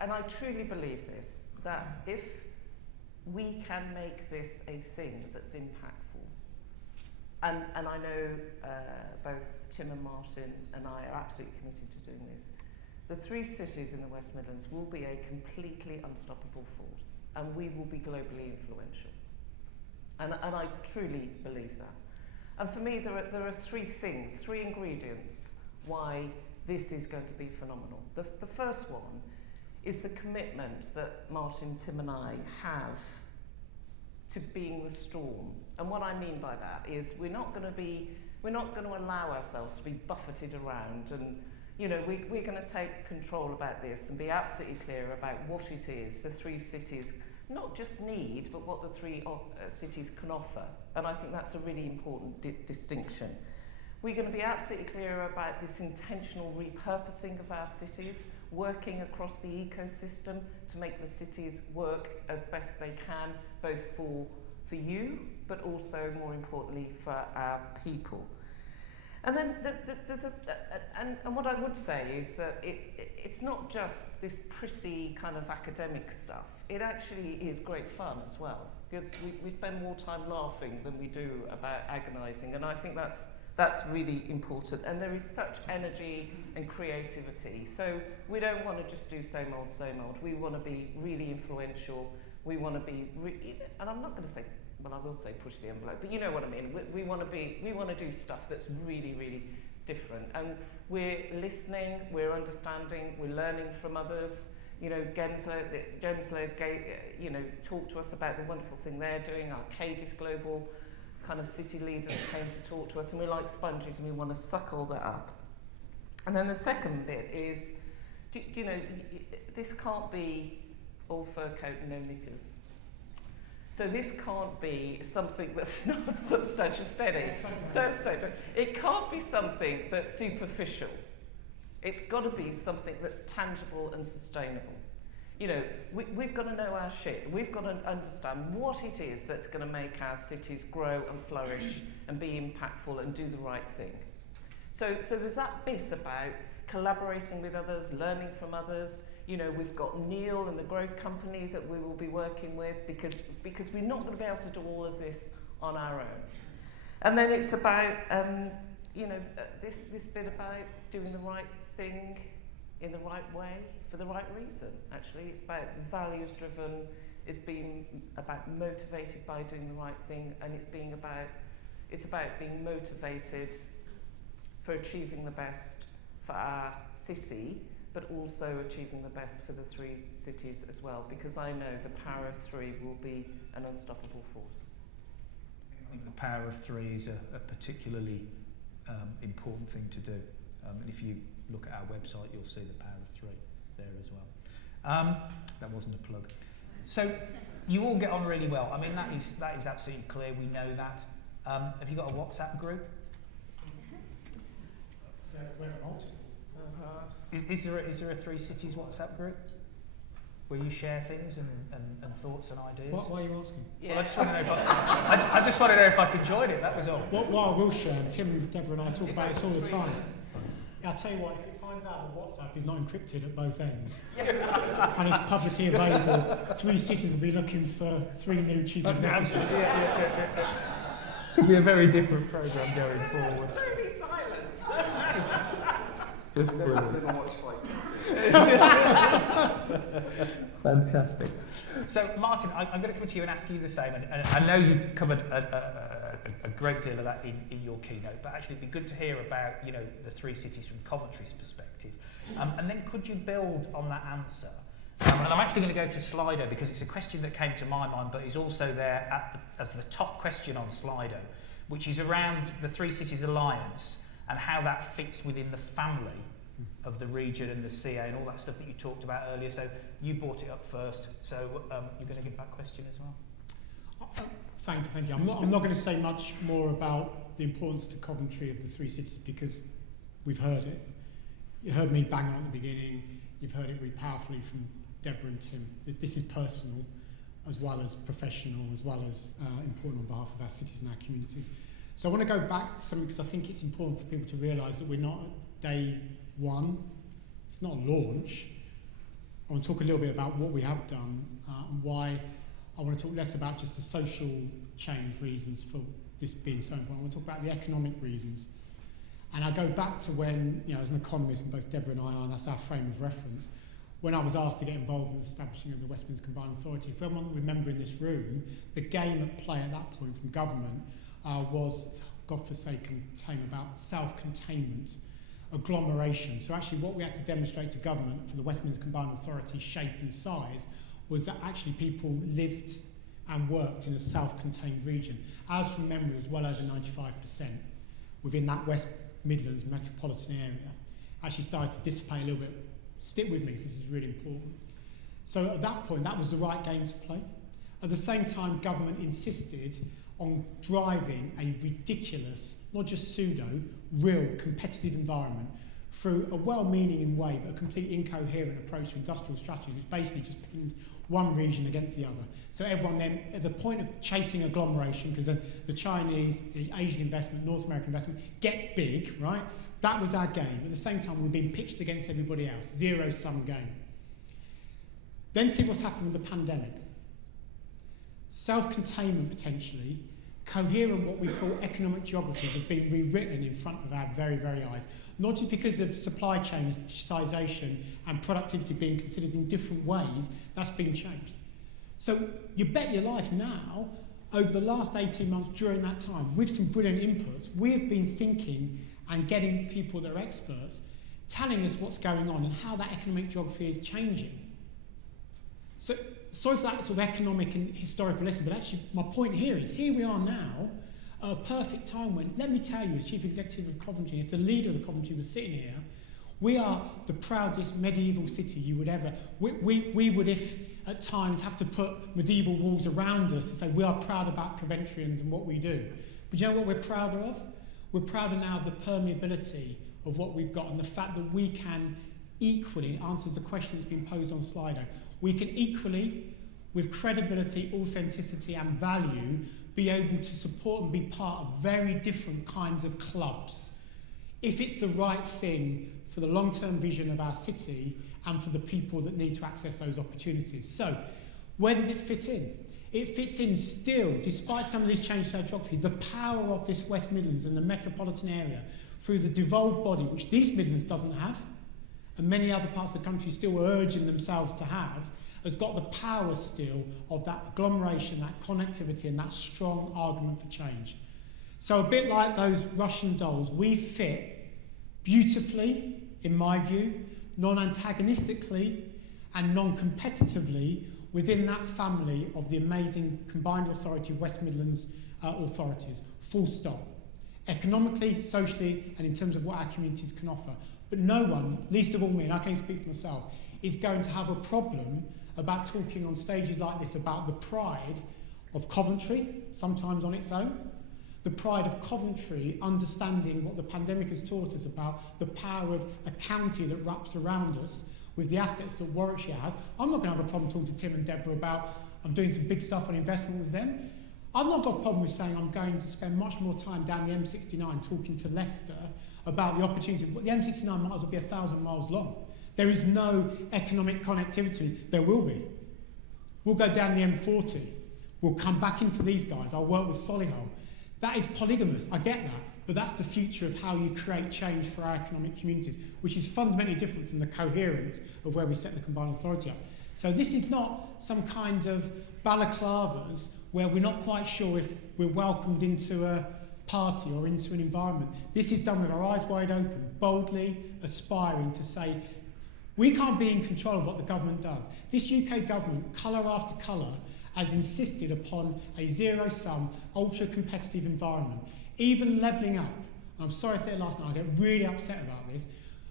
And I truly believe this, that if we can make this a thing that's impactful, and I know both Tim and Martin and I are absolutely committed to doing this, the three cities in the West Midlands will be a completely unstoppable force, and we will be globally influential. And I truly believe that. And for me, there are three ingredients why this is going to be phenomenal. The first one is the commitment that Martin, Tim and I have to being the storm. And what I mean by that is we're not going to allow ourselves to be buffeted around, and we're going to take control about this and be absolutely clear about what it is the three cities not just need, but what the three cities can offer. And I think that's a really important distinction. We're going to be absolutely clear about this intentional repurposing of our cities, working across the ecosystem to make the cities work as best they can, both for you, but also, more importantly, for our people. And then and what I would say is that it's not just this prissy kind of academic stuff. It actually is great fun as well, because we spend more time laughing than we do about agonising, and I think that's really important. And there is such energy and creativity. So we don't want to just do same old. We want to be really influential. We want to be, and I'm not going to say, well, I will say push the envelope, but you know what I mean. We want to do stuff that's really, really different. And we're listening, we're understanding, we're learning from others. Gensler, talked to us about the wonderful thing they're doing. Our Cadiz Global kind of city leaders came to talk to us, and we're like sponges, and we want to suck all that up. And then the second bit is, this can't be all fur coat and no knickers. So this can't be something that's not substantial steady. It can't be something that's superficial. It's got to be something that's tangible and sustainable. You know, we've got to know our shit. We've got to understand what it is that's going to make our cities grow and flourish and be impactful and do the right thing. So there's that bit about collaborating with others, learning from others. You know, we've got Neil and the growth company that we will be working with because we're not going to be able to do all of this on our own. And then it's about, this bit about doing the right thing in the right way for the right reason, actually. It's about values-driven, it's being about motivated by doing the right thing, and it's about being motivated for achieving the best for our city, but also achieving the best for the 3 cities as well, because I know the power of 3 will be an unstoppable force. I think the power of 3 is a particularly important thing to do. And if you look at our website, you'll see the power of 3 there as well. That wasn't a plug. So you all get on really well. I mean, that is absolutely clear. We know that. Have you got a WhatsApp group? We're multiple. Is there a 3 cities WhatsApp group where you share things and thoughts and ideas? Why are you asking? Yeah. Well, I just want to know if I could join it. That was all. What I will share, and Tim, Deborah and I talk about this all the time. I'll tell you what, if it finds out that WhatsApp is not encrypted at both ends and it's publicly available, 3 cities will be looking for 3 new chief executives. It'll be a very different programme going forward. It's totally silence. Just brilliant. Fantastic. So, Martin, I'm going to come to you and ask you the same. And I know you've covered a great deal of that in your keynote, but actually it'd be good to hear about, you know, the 3 cities from Coventry's perspective. And then could you build on that answer? And I'm actually going to go to Slido because it's a question that came to my mind, but is also there as the top question on Slido, which is around the 3 Cities Alliance and how that fits within the family of the region and the CA and all that stuff that you talked about earlier. So you brought it up first, so you're going to give that question as well. Thank you. I'm not going to say much more about the importance to Coventry of the 3 cities because we've heard it. You heard me bang on at the beginning. You've heard it really powerfully from Deborah and Tim. This is personal as well as professional, as well as important on behalf of our cities and our communities. So I want to go back to something because I think it's important for people to realise that we're not at day 1. It's not a launch. I want to talk a little bit about what we have done and why I want to talk less about just the social change reasons for this being so important. I want to talk about the economic reasons. And I go back to when, you know, as an economist, and both Deborah and I are, and that's our frame of reference, when I was asked to get involved in the establishing of the West Midlands Combined Authority. For everyone that remember in this room, the game at play at that point from government was, godforsaken term, about self-containment, agglomeration. So actually what we had to demonstrate to government for the West Midlands Combined Authority shape and size was that actually people lived and worked in a self-contained region. As from memory, it was well over 95% within that West Midlands metropolitan area. Actually started to dissipate a little bit. Stick with me, because this is really important. So at that point, that was the right game to play. At the same time, government insisted on driving a ridiculous, not just pseudo, real competitive environment through a well-meaning way, but a completely incoherent approach to industrial strategies, which basically just pinned one region against the other. So everyone then, at the point of chasing agglomeration, because the Chinese, the Asian investment, North American investment gets big, right? That was our game. At the same time, we're being pitched against everybody else. Zero-sum game. Then see what's happened with the pandemic. Self-containment, potentially, coherent what we call economic geographies have been rewritten in front of our very, very eyes. Not just because of supply chains, digitisation and productivity being considered in different ways, that's been changed. So you bet your life now, over the last 18 months during that time, with some brilliant inputs, we have been thinking and getting people that are experts telling us what's going on and how that economic geography is changing. So, sorry for that sort of economic and historical lesson, but actually my point here is, here we are now, at a perfect time when, let me tell you, as Chief Executive of Coventry, if the leader of the Coventry was sitting here, we are the proudest medieval city you would ever... We would, if at times have to put medieval walls around us to say we are proud about Coventrians and what we do. But you know what we're prouder of? We're prouder now of the permeability of what we've got and the fact that we can equally, it answers the question that's been posed on Slido, we can equally, with credibility, authenticity and value, be able to support and be part of very different kinds of clubs. If it's the right thing for the long-term vision of our city and for the people that need to access those opportunities. So, where does it fit in? It fits in still, despite some of these changes to our geography, the power of this West Midlands and the metropolitan area through the devolved body, which the East Midlands doesn't have, and many other parts of the country still are urging themselves to have, has got the power still of that agglomeration, that connectivity, and that strong argument for change. So a bit like those Russian dolls, we fit beautifully, in my view, non-antagonistically and non-competitively within that family of the amazing combined authority West Midlands authorities, full stop. Economically, socially, and in terms of what our communities can offer. But no one, least of all me, and I can only speak for myself, is going to have a problem about talking on stages like this about the pride of Coventry, sometimes on its own, the pride of Coventry, understanding what the pandemic has taught us about the power of a county that wraps around us with the assets that Warwickshire has. I'm not going to have a problem talking to Tim and Deborah about, I'm doing some big stuff on investment with them. I've not got a problem with saying I'm going to spend much more time down the M69 talking to Leicester about the opportunity. But the M69 might as well be 1,000 miles long. There is no economic connectivity. There will be. We'll go down the M40. We'll come back into these guys. I'll work with Solihull. That is polygamous. I get that. But that's the future of how you create change for our economic communities, which is fundamentally different from the coherence of where we set the combined authority up. So this is not some kind of balaclavas where we're not quite sure if we're welcomed into a party or into an environment. This is done with our eyes wide open, boldly aspiring to say, we can't be in control of what the government does. This UK government, colour after colour, has insisted upon a zero-sum, ultra-competitive environment, even levelling up. And I'm sorry I said it last night, I get really upset about this.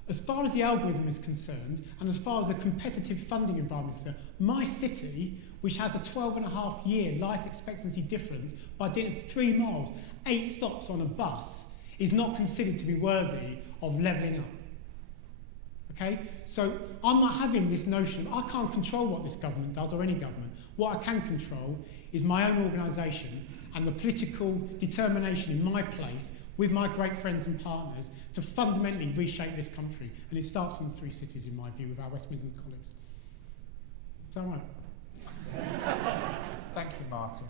As far as the algorithm is concerned, and as far as the competitive funding environment is concerned, my city, which has a 12.5-year life expectancy difference by doing 3 miles, 8 stops on a bus, is not considered to be worthy of levelling up. Okay? So I'm not having this notion, I can't control what this government does or any government. What I can control is my own organisation and the political determination in my place with my great friends and partners to fundamentally reshape this country. And it starts from the 3 cities, in my view, with our West Midlands colleagues. Is that right? Thank you, Martin.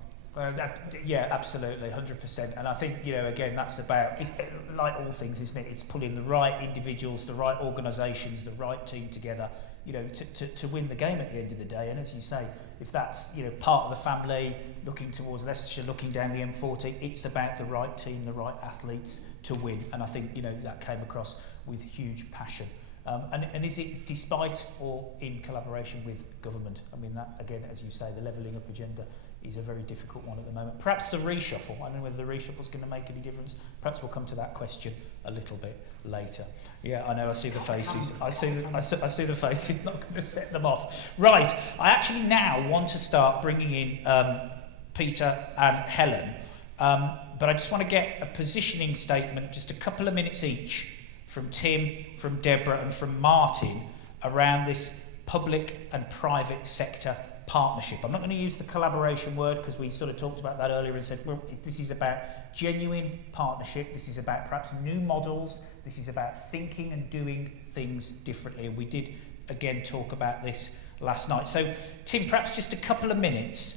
Yeah, absolutely, 100%. And I think, again, that's about, it's like all things, isn't it? It's pulling the right individuals, the right organisations, the right team together, to win the game at the end of the day. And as you say, if that's, part of the family, looking towards Leicestershire, looking down the M40, it's about the right team, the right athletes to win. And I think, that came across with huge passion. And is it despite or in collaboration with government? I mean, that, again, as you say, the levelling up agenda is a very difficult one at the moment. Perhaps the reshuffle, I don't know whether the reshuffle is going to make any difference. Perhaps we'll come to that question a little bit later. Yeah, I know, I see the faces. I see the faces, not going to set them off. Right, I actually now want to start bringing in Peter and Helen, but I just want to get a positioning statement, just a couple of minutes each, from Tim, from Deborah and from Martin around this public and private sector partnership. I'm not going to use the collaboration word because we sort of talked about that earlier and said, well, this is about genuine partnership. This is about perhaps new models. This is about thinking and doing things differently. And we did, again, talk about this last night. So, Tim, perhaps just a couple of minutes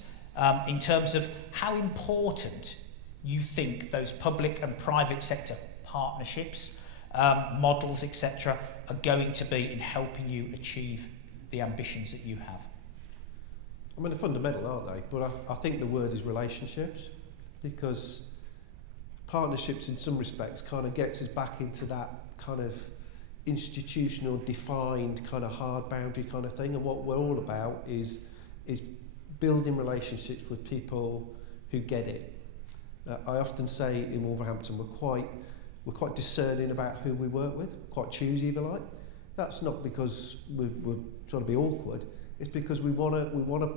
in terms of how important you think those public and private sector partnerships, models, etc., are going to be in helping you achieve the ambitions that you have. I mean, they're fundamental, aren't they? But I think the word is relationships, because partnerships in some respects kind of gets us back into that kind of institutional, defined, kind of hard boundary kind of thing. And what we're all about is building relationships with people who get it. I often say in Wolverhampton we're quite discerning about who we work with, quite choosy if you like. That's not because we're trying to be awkward. It's because we want to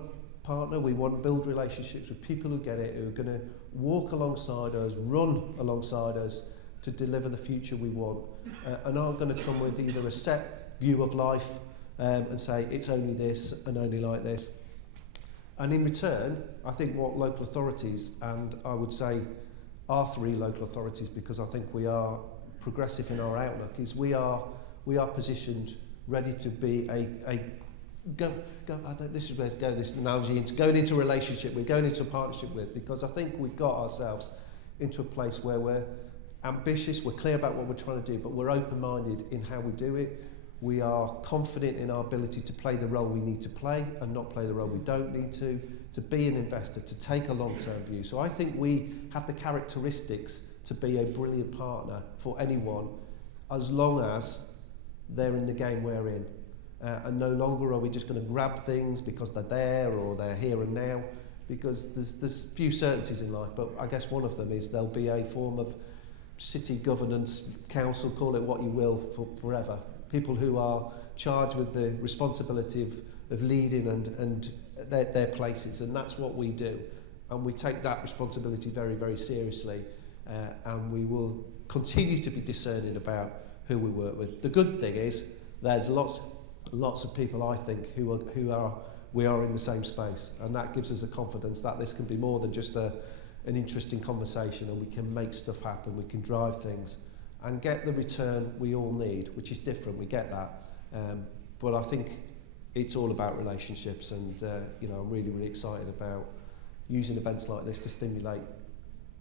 partner, we want to build relationships with people who get it, who are going to walk alongside us, run alongside us to deliver the future we want, and aren't going to come with either a set view of life and say it's only this and only like this. And in return, I think what local authorities, and I would say our 3 local authorities, because I think we are progressive in our outlook, is we are positioned ready to be this is where to go, this analogy, into going into a relationship, we're going into a partnership with, because I think we've got ourselves into a place where we're ambitious, we're clear about what we're trying to do, but we're open-minded in how we do it. We are confident in our ability to play the role we need to play and not play the role we don't need to be an investor, to take a long-term view. So I think we have the characteristics to be a brilliant partner for anyone, as long as they're in the game we're in. And no longer are we just going to grab things because they're there or they're here and now, because there's few certainties in life, but I guess one of them is there'll be a form of city governance, council, call it what you will, forever. People who are charged with the responsibility of leading and their places, and that's what we do. And we take that responsibility very, very seriously, and we will continue to be discerning about who we work with. The good thing is there's lots of people, I think, we are in the same space, and that gives us the confidence that this can be more than just an interesting conversation, and we can make stuff happen, we can drive things and get the return we all need, which is different, we get that. But I think it's all about relationships, and I'm really, really excited about using events like this to stimulate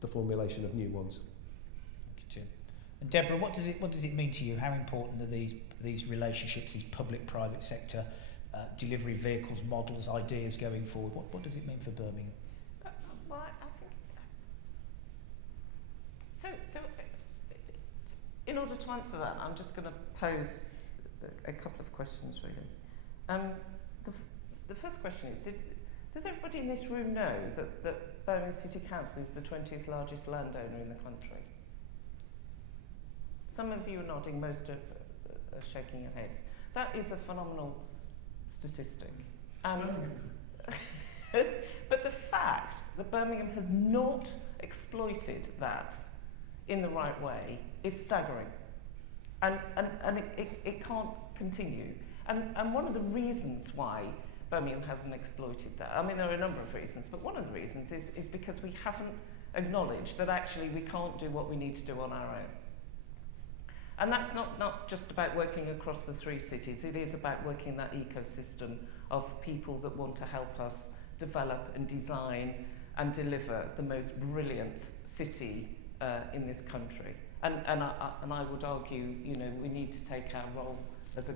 the formulation of new ones. Thank you, Jim. And Deborah, what does it mean to you? How important are these relationships, these public-private sector delivery vehicles, models, ideas going forward? What does it mean for Birmingham? Well, I think so. In order to answer that, I'm just going to pose a couple of questions, really. The first question is, does everybody in this room know that Birmingham City Council is the 20th largest landowner in the country? Some of you are nodding, most are shaking your heads. That is a phenomenal statistic. And but the fact that Birmingham has not exploited that in the right way is staggering, and it can't continue. And one of the reasons why Birmingham hasn't exploited that, I mean, there are a number of reasons, but one of the reasons is because we haven't acknowledged that actually we can't do what we need to do on our own. And that's not just about working across the 3 cities, it is about working that ecosystem of people that want to help us develop and design and deliver the most brilliant city in this country. And I would argue, we need to take our role as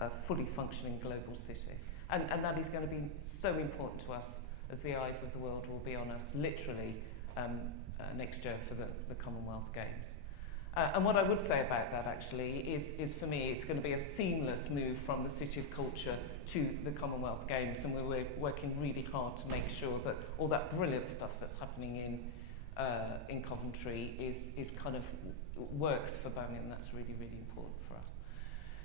a fully functioning global city. And that is going to be so important to us as the eyes of the world will be on us, literally, next year for the Commonwealth Games. And what I would say about that, actually, is for me, it's going to be a seamless move from the City of Culture to the Commonwealth Games, and we're working really hard to make sure that all that brilliant stuff that's happening in Coventry is kind of works for Birmingham. That's really, really important for us.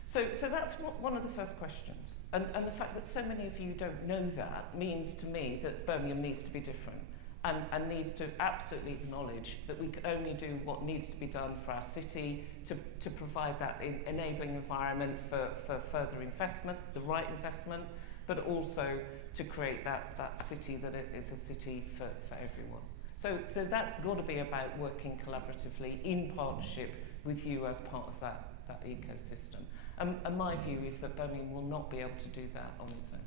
So that's one of the first questions. And the fact that so many of you don't know that means to me that Birmingham needs to be different and needs to absolutely acknowledge that we can only do what needs to be done for our city to provide that enabling environment for further investment, the right investment, but also to create that city that it is a city for everyone. So that's got to be about working collaboratively in partnership with you as part of that ecosystem. And my view is that Birmingham will not be able to do that on its own.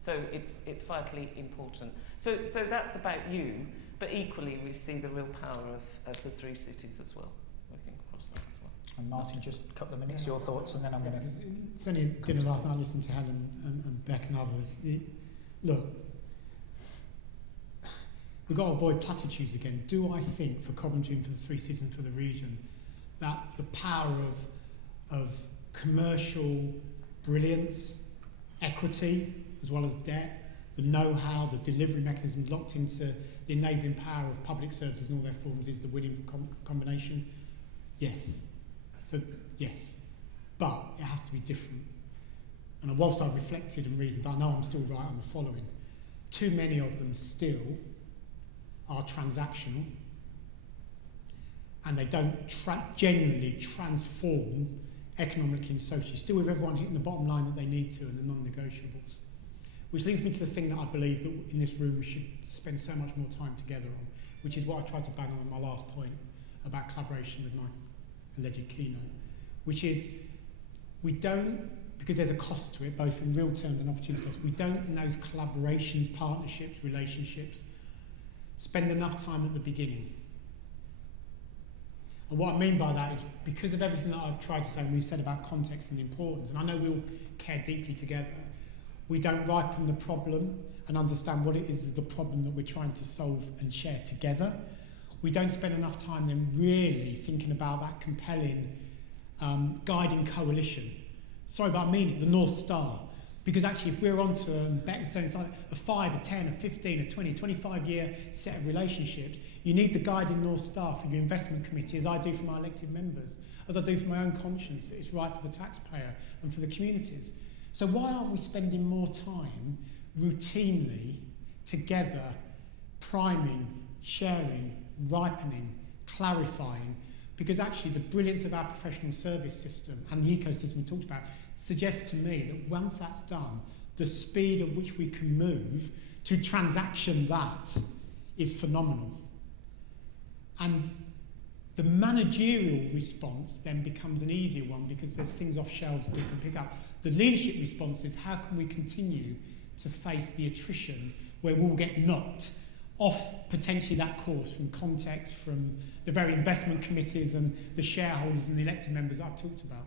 So it's vitally important. So that's about you, but equally we see the real power of the 3 cities as well, working across that as well. And Martin, just a couple of minutes, your thoughts, and then I'm going to... It's only dinner last night listening to Helen and Beck and others. Look, we've got to avoid platitudes again. Do I think for Coventry and for the 3 cities and for the region that the power of commercial brilliance, equity, as well as debt, the know-how, the delivery mechanism locked into the enabling power of public services in all their forms is the winning combination? Yes. So, yes. But it has to be different. And whilst I've reflected and reasoned, I know I'm still right on the following. Too many of them still are transactional, and they don't genuinely transform economically and socially, still with everyone hitting the bottom line that they need to and the non-negotiables. Which leads me to the thing that I believe that in this room we should spend so much more time together on, which is what I tried to bang on in my last point about collaboration with my alleged keynote, which is we don't, because there's a cost to it, both in real terms and opportunity costs, we don't, in those collaborations, partnerships, relationships, spend enough time at the beginning. And what I mean by that is because of everything that I've tried to say and we've said about context and importance, and I know we all care deeply together, we don't ripen the problem and understand what it is the problem that we're trying to solve and share together. We don't spend enough time then really thinking about that compelling guiding coalition. Sorry, but I mean it, the North Star. Because actually, if we're onto it's like a 5, a 10, a 15, a 20, 25-year set of relationships, you need the guiding North Star for your investment committee, as I do for my elected members, as I do for my own conscience, that it's right for the taxpayer and for the communities. So why aren't we spending more time routinely together, priming, sharing, ripening, clarifying? Because actually the brilliance of our professional service system and the ecosystem we talked about suggests to me that once that's done, the speed at which we can move to transaction that is phenomenal. And the managerial response then becomes an easier one because there's things off shelves that we can pick up. The leadership response is how can we continue to face the attrition where we'll get knocked off potentially that course from context, from the very investment committees and the shareholders and the elected members that I've talked about.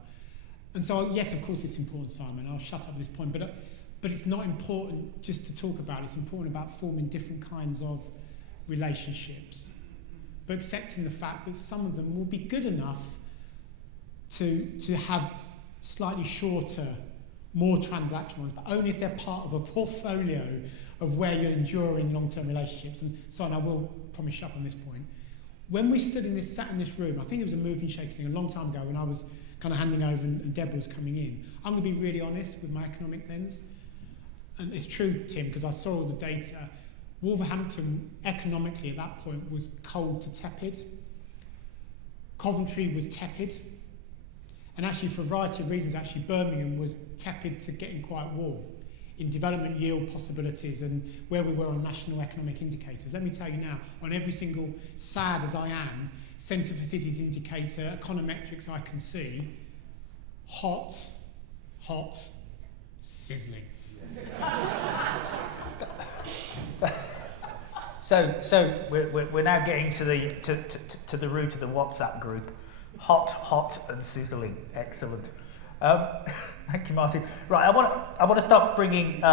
And so, yes, of course it's important, Simon, I'll shut up at this point, but it's not important just to talk about it, it's important about forming different kinds of relationships, but accepting the fact that some of them will be good enough to have slightly shorter, more transactional ones, but only if they're part of a portfolio of where you're enduring long-term relationships. And Simon, I will promise shut up on this point. When we sat in this room, I think it was a move and shake thing a long time ago when I was kind of handing over and Deborah was coming in. I'm going to be really honest with my economic lens. And it's true, Tim, because I saw all the data. Wolverhampton, economically at that point, was cold to tepid. Coventry was tepid. And actually, for a variety of reasons, actually Birmingham was tepid to getting quite warm in development yield possibilities and where we were on national economic indicators. Let me tell you now, on every single, sad as I am, Centre for Cities indicator, econometrics I can see, hot, sizzling. So we're now getting to the root of the WhatsApp group. Hot and sizzling. Excellent. Thank you, Martin. Right, I want to start bringing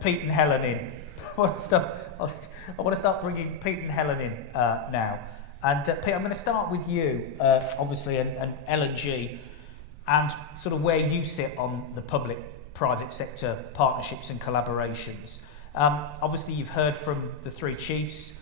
Pete and Helen in. I want to start bringing Pete and Helen in now. And Pete, I'm going to start with you, obviously, and L&G, and sort of where you sit on the public-private sector partnerships and collaborations. Obviously, you've heard from the three chiefs.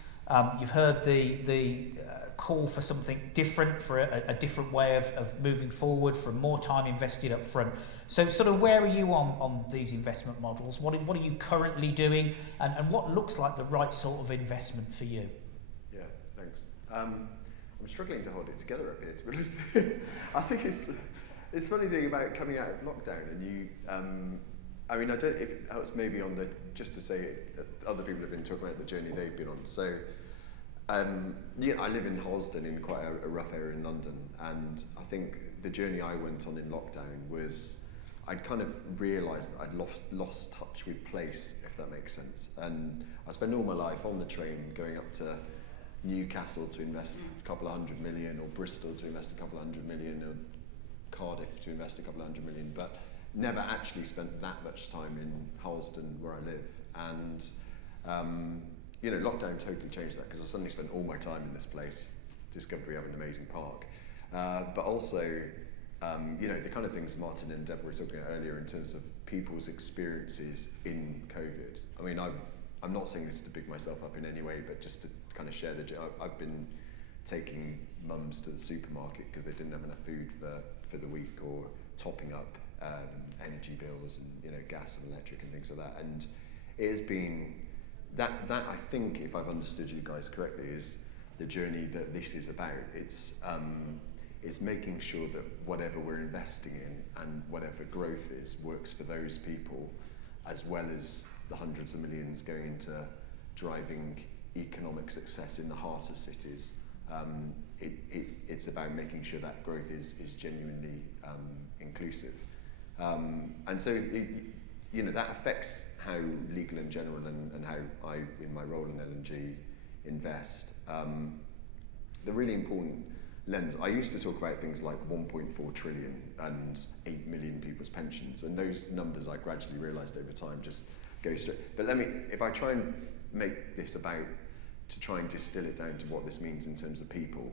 You've heard the call for something different, for a different way of moving forward, from more time invested up front. So sort of where are you on these investment models? What are you currently doing, and what looks like the right sort of investment for you? Yeah, thanks. I'm struggling to hold it together up here, to be honest. I think it's a funny thing about coming out of lockdown, and you, I mean, I don't, if it helps maybe on the, just to say that other people have been talking about the journey they've been on. So, yeah, I live in Halsden, in quite a rough area in London, and I think the journey I went on in lockdown was, I'd kind of realised that I'd lost touch with place, if that makes sense. And I spent all my life on the train going up to Newcastle to invest a couple of $100 million, or Bristol to invest a couple of $100 million, or Cardiff to invest a couple of $100 million, but never actually spent that much time in Halsden, where I live. And you know, lockdown totally changed that, because I suddenly spent all my time in this place, discovered we have an amazing park. But also, you know, the kind of things Martin and Deborah were talking about earlier in terms of people's experiences in COVID. I mean, I'm not saying this to big myself up in any way, but just to kind of share I've been taking mums to the supermarket because they didn't have enough food for the week, or topping up energy bills and, you know, gas and electric and things like that. And it has been that I think, if I've understood you guys correctly, is the journey that this is about. It's making sure that whatever we're investing in and whatever growth is works for those people, as well as the hundreds of millions going into driving economic success in the heart of cities. It's about making sure that growth is genuinely inclusive. And so, you know, that affects how Legal and General and how I, in my role in L&G, invest. The really important lens, I used to talk about things like 1.4 trillion and 8 million people's pensions, and those numbers I gradually realised over time just go straight. But if I try and make this about, to try and distill it down to what this means in terms of people,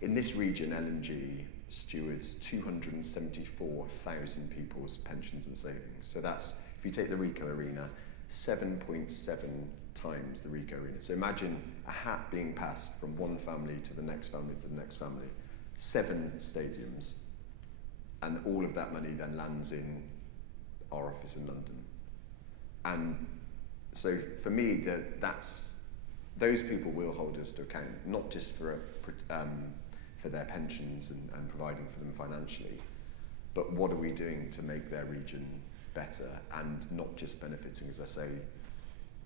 in this region, L&G stewards 274,000 people's pensions and savings. So that's, if you take the RICO arena, 7.7 times the RICO arena. So imagine a hat being passed from one family to the next family to the next family. 7 stadiums, and all of that money then lands in our office in London. And so for me, those people will hold us to account, not just for their pensions and providing for them financially, but what are we doing to make their region better, and not just benefiting, as I say,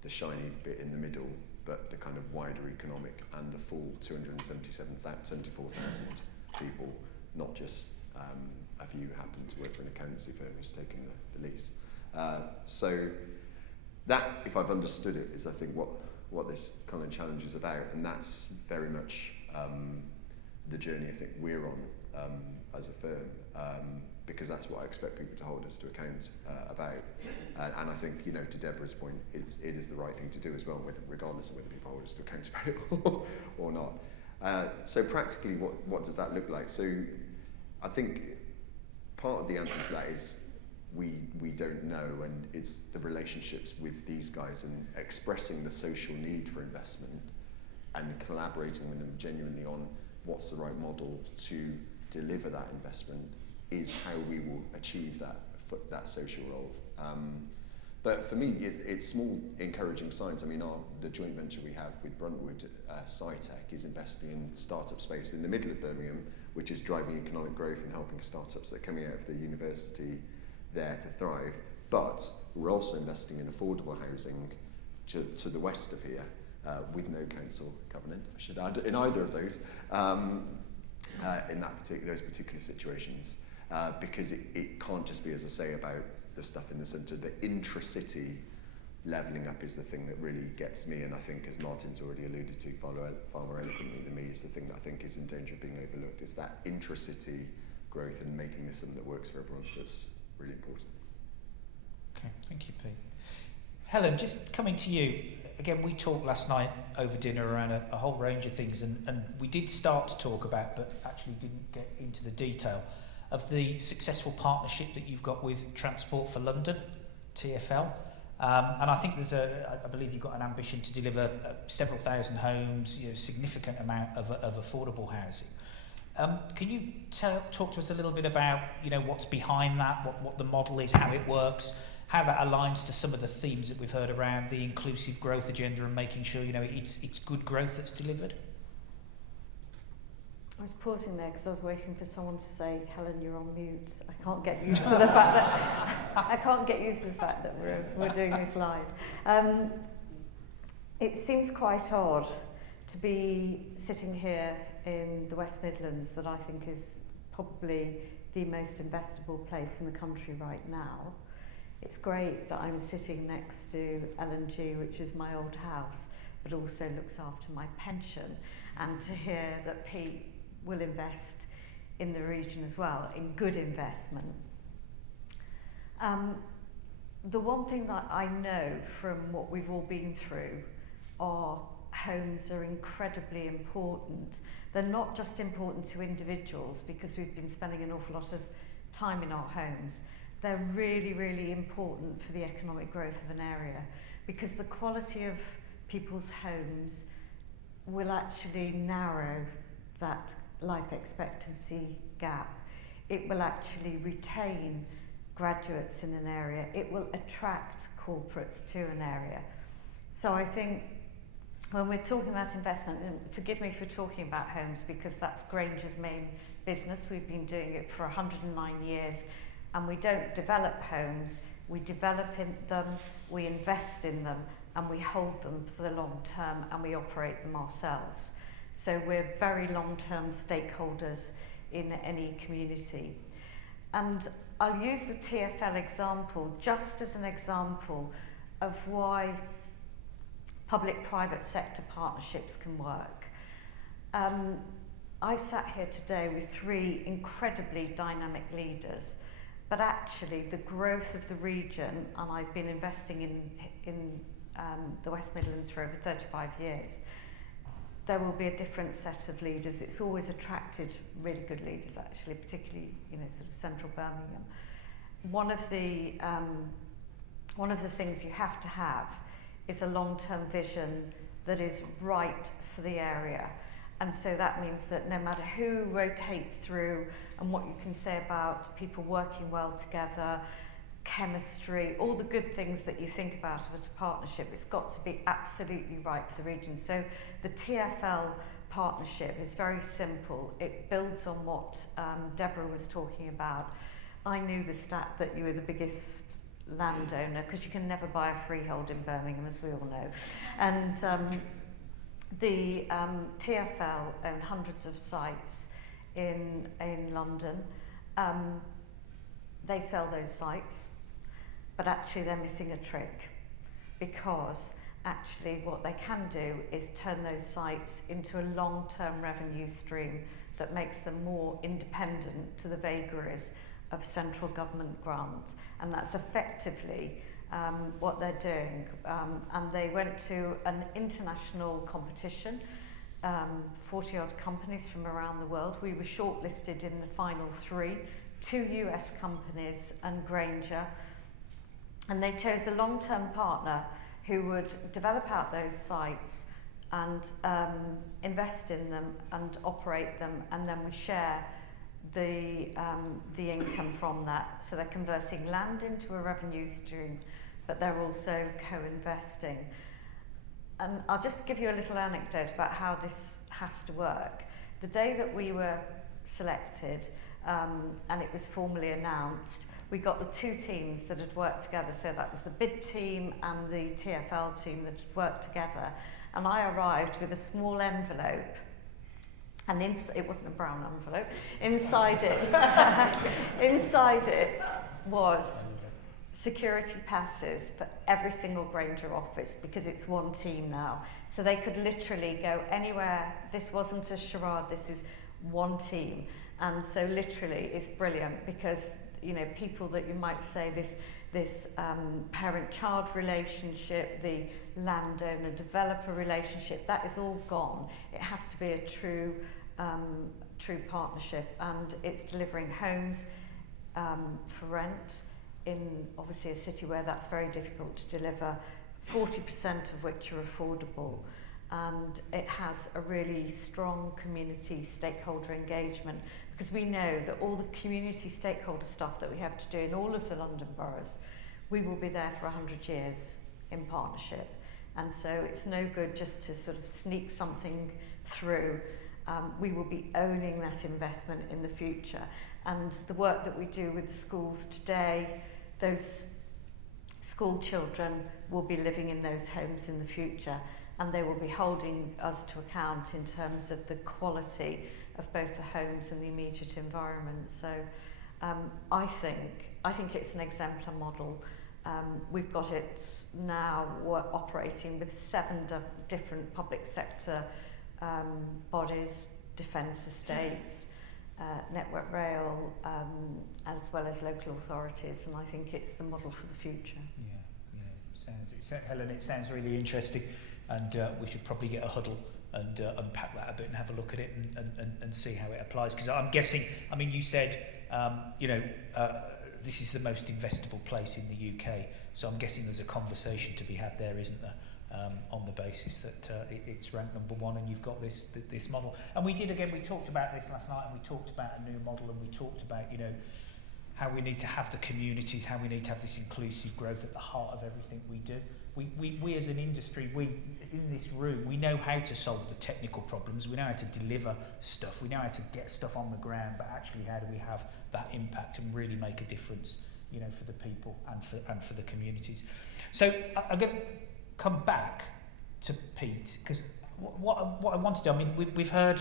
the shiny bit in the middle, but the kind of wider economic and the full 274,000 people, not just a few who happen to work for an accountancy firm who's taking the lease. So that, if I've understood it, is I think what this kind of challenge is about, and that's very much the journey I think we're on as a firm, because that's what I expect people to hold us to account about. And I think, you know, to Deborah's point, it is the right thing to do as well, regardless of whether people hold us to account about it or not. So practically, what does that look like? So I think part of the answer to that is we don't know, and it's the relationships with these guys and expressing the social need for investment and collaborating with them genuinely on what's the right model to deliver that investment is how we will achieve that social role. But for me, it's small encouraging signs. I mean, the joint venture we have with Bruntwood, SciTech, is investing in startup space in the middle of Birmingham, which is driving economic growth and helping startups that are coming out of the university there to thrive. But we're also investing in affordable housing to the west of here, with no council covenant, I should add, in either of those, in those particular situations, because it can't just be, as I say, about the stuff in the centre. The intra-city levelling up is the thing that really gets me, and I think, as Martin's already alluded to far more eloquently than me, is the thing that I think is in danger of being overlooked. It's that intra-city growth and making this something that works for everyone that's really important. Okay, thank you, Pete. Helen, just coming to you. Again, we talked last night over dinner around a whole range of things, and we did start to talk about, but actually didn't get into the detail, of the successful partnership that you've got with Transport for London, TfL. And I think I believe you've got an ambition to deliver several thousand homes, significant amount of affordable housing. Can you talk to us a little bit about, what's behind that, what the model is, how it works, how that aligns to some of the themes that we've heard around the inclusive growth agenda and making sure, it's good growth that's delivered? I was pausing there because I was waiting for someone to say, "Helen, you're on mute." I can't get used to the fact that we're doing this live. It seems quite odd to be sitting here in the West Midlands, that I think is probably the most investable place in the country right now. It's great that I'm sitting next to L&G, which is my old house, but also looks after my pension, and to hear that Pete will invest in the region as well, in good investment. The one thing that I know from what we've all been through are homes are incredibly important. They're not just important to individuals because we've been spending an awful lot of time in our homes. They're really, really important for the economic growth of an area, because the quality of people's homes will actually narrow that life expectancy gap. It will actually retain graduates in an area, it will attract corporates to an area. So I think when we're talking about investment, and forgive me for talking about homes because that's Granger's main business, we've been doing it for 109 years, and we don't develop homes, we develop in them, we invest in them, and we hold them for the long term, and we operate them ourselves. So we're very long-term stakeholders in any community. And I'll use the TfL example just as an example of why public-private sector partnerships can work. I've sat here today with 3 incredibly dynamic leaders, but actually the growth of the region, and I've been investing in the West Midlands for over 35 years, there will be a different set of leaders. It's always attracted really good leaders, actually, particularly sort of central Birmingham. One of the things you have to have is a long-term vision that is right for the area. And so that means that no matter who rotates through and what you can say about people working well together, chemistry, all the good things that you think about of a partnership, it's got to be absolutely right for the region. So the Tfl Partnership is very simple. It builds on what Deborah was talking about. I knew the stat that you were the biggest landowner, because you can never buy a freehold in Birmingham, as we all know. And the TfL own hundreds of sites in London. They sell those sites, but actually they're missing a trick, because actually what they can do is turn those sites into a long-term revenue stream that makes them more independent to the vagaries of central government grants. And that's effectively what they're doing. And they went to an international competition, 40-odd companies from around the world. We were shortlisted in the final 3, 2 US companies and Granger. And they chose a long-term partner who would develop out those sites and invest in them and operate them, and then we share the income from that. So they're converting land into a revenue stream, but they're also co-investing. And I'll just give you a little anecdote about how this has to work. The day that we were selected, and it was formally announced, we got the 2 teams that had worked together. So that was the bid team and the TfL team that had worked together. And I arrived with a small envelope, and it wasn't a brown envelope. Inside it was security passes for every single Granger office, because it's one team now. So they could literally go anywhere. This wasn't a charade, this is one team. And so literally it's brilliant, because people that you might say this parent-child relationship, the landowner-developer relationship, that is all gone. It has to be a true partnership, and it's delivering homes for rent in obviously a city where that's very difficult to deliver, 40% of which are affordable. And it has a really strong community stakeholder engagement, because we know that all the community stakeholder stuff that we have to do in all of the London boroughs, we will be there for 100 years in partnership. And so it's no good just to sort of sneak something through. We will be owning that investment in the future. And the work that we do with the schools today, those school children will be living in those homes in the future, and they will be holding us to account in terms of the quality of both the homes and the immediate environment. So I think it's an exemplar model. We've got it now, we're operating with 7 different public sector bodies, defence estates, Network Rail, as well as local authorities, and I think it's the model for the future. Helen, it sounds really interesting, and we should probably get a huddle and unpack that a bit and have a look at it and see how it applies. Because I'm guessing, you said, this is the most investable place in the UK, so I'm guessing there's a conversation to be had there, isn't there? On the basis that it's ranked number 1 and you've got this model. And we talked about this last night, and we talked about a new model, and we talked about, how we need to have the communities, how we need to have this inclusive growth at the heart of everything we do. We as an industry, we in this room, we know how to solve the technical problems, we know how to deliver stuff, we know how to get stuff on the ground, but actually how do we have that impact and really make a difference, you know, for the people and for the communities. So I'm going to come back to Pete, because what I want to do, I mean, we've heard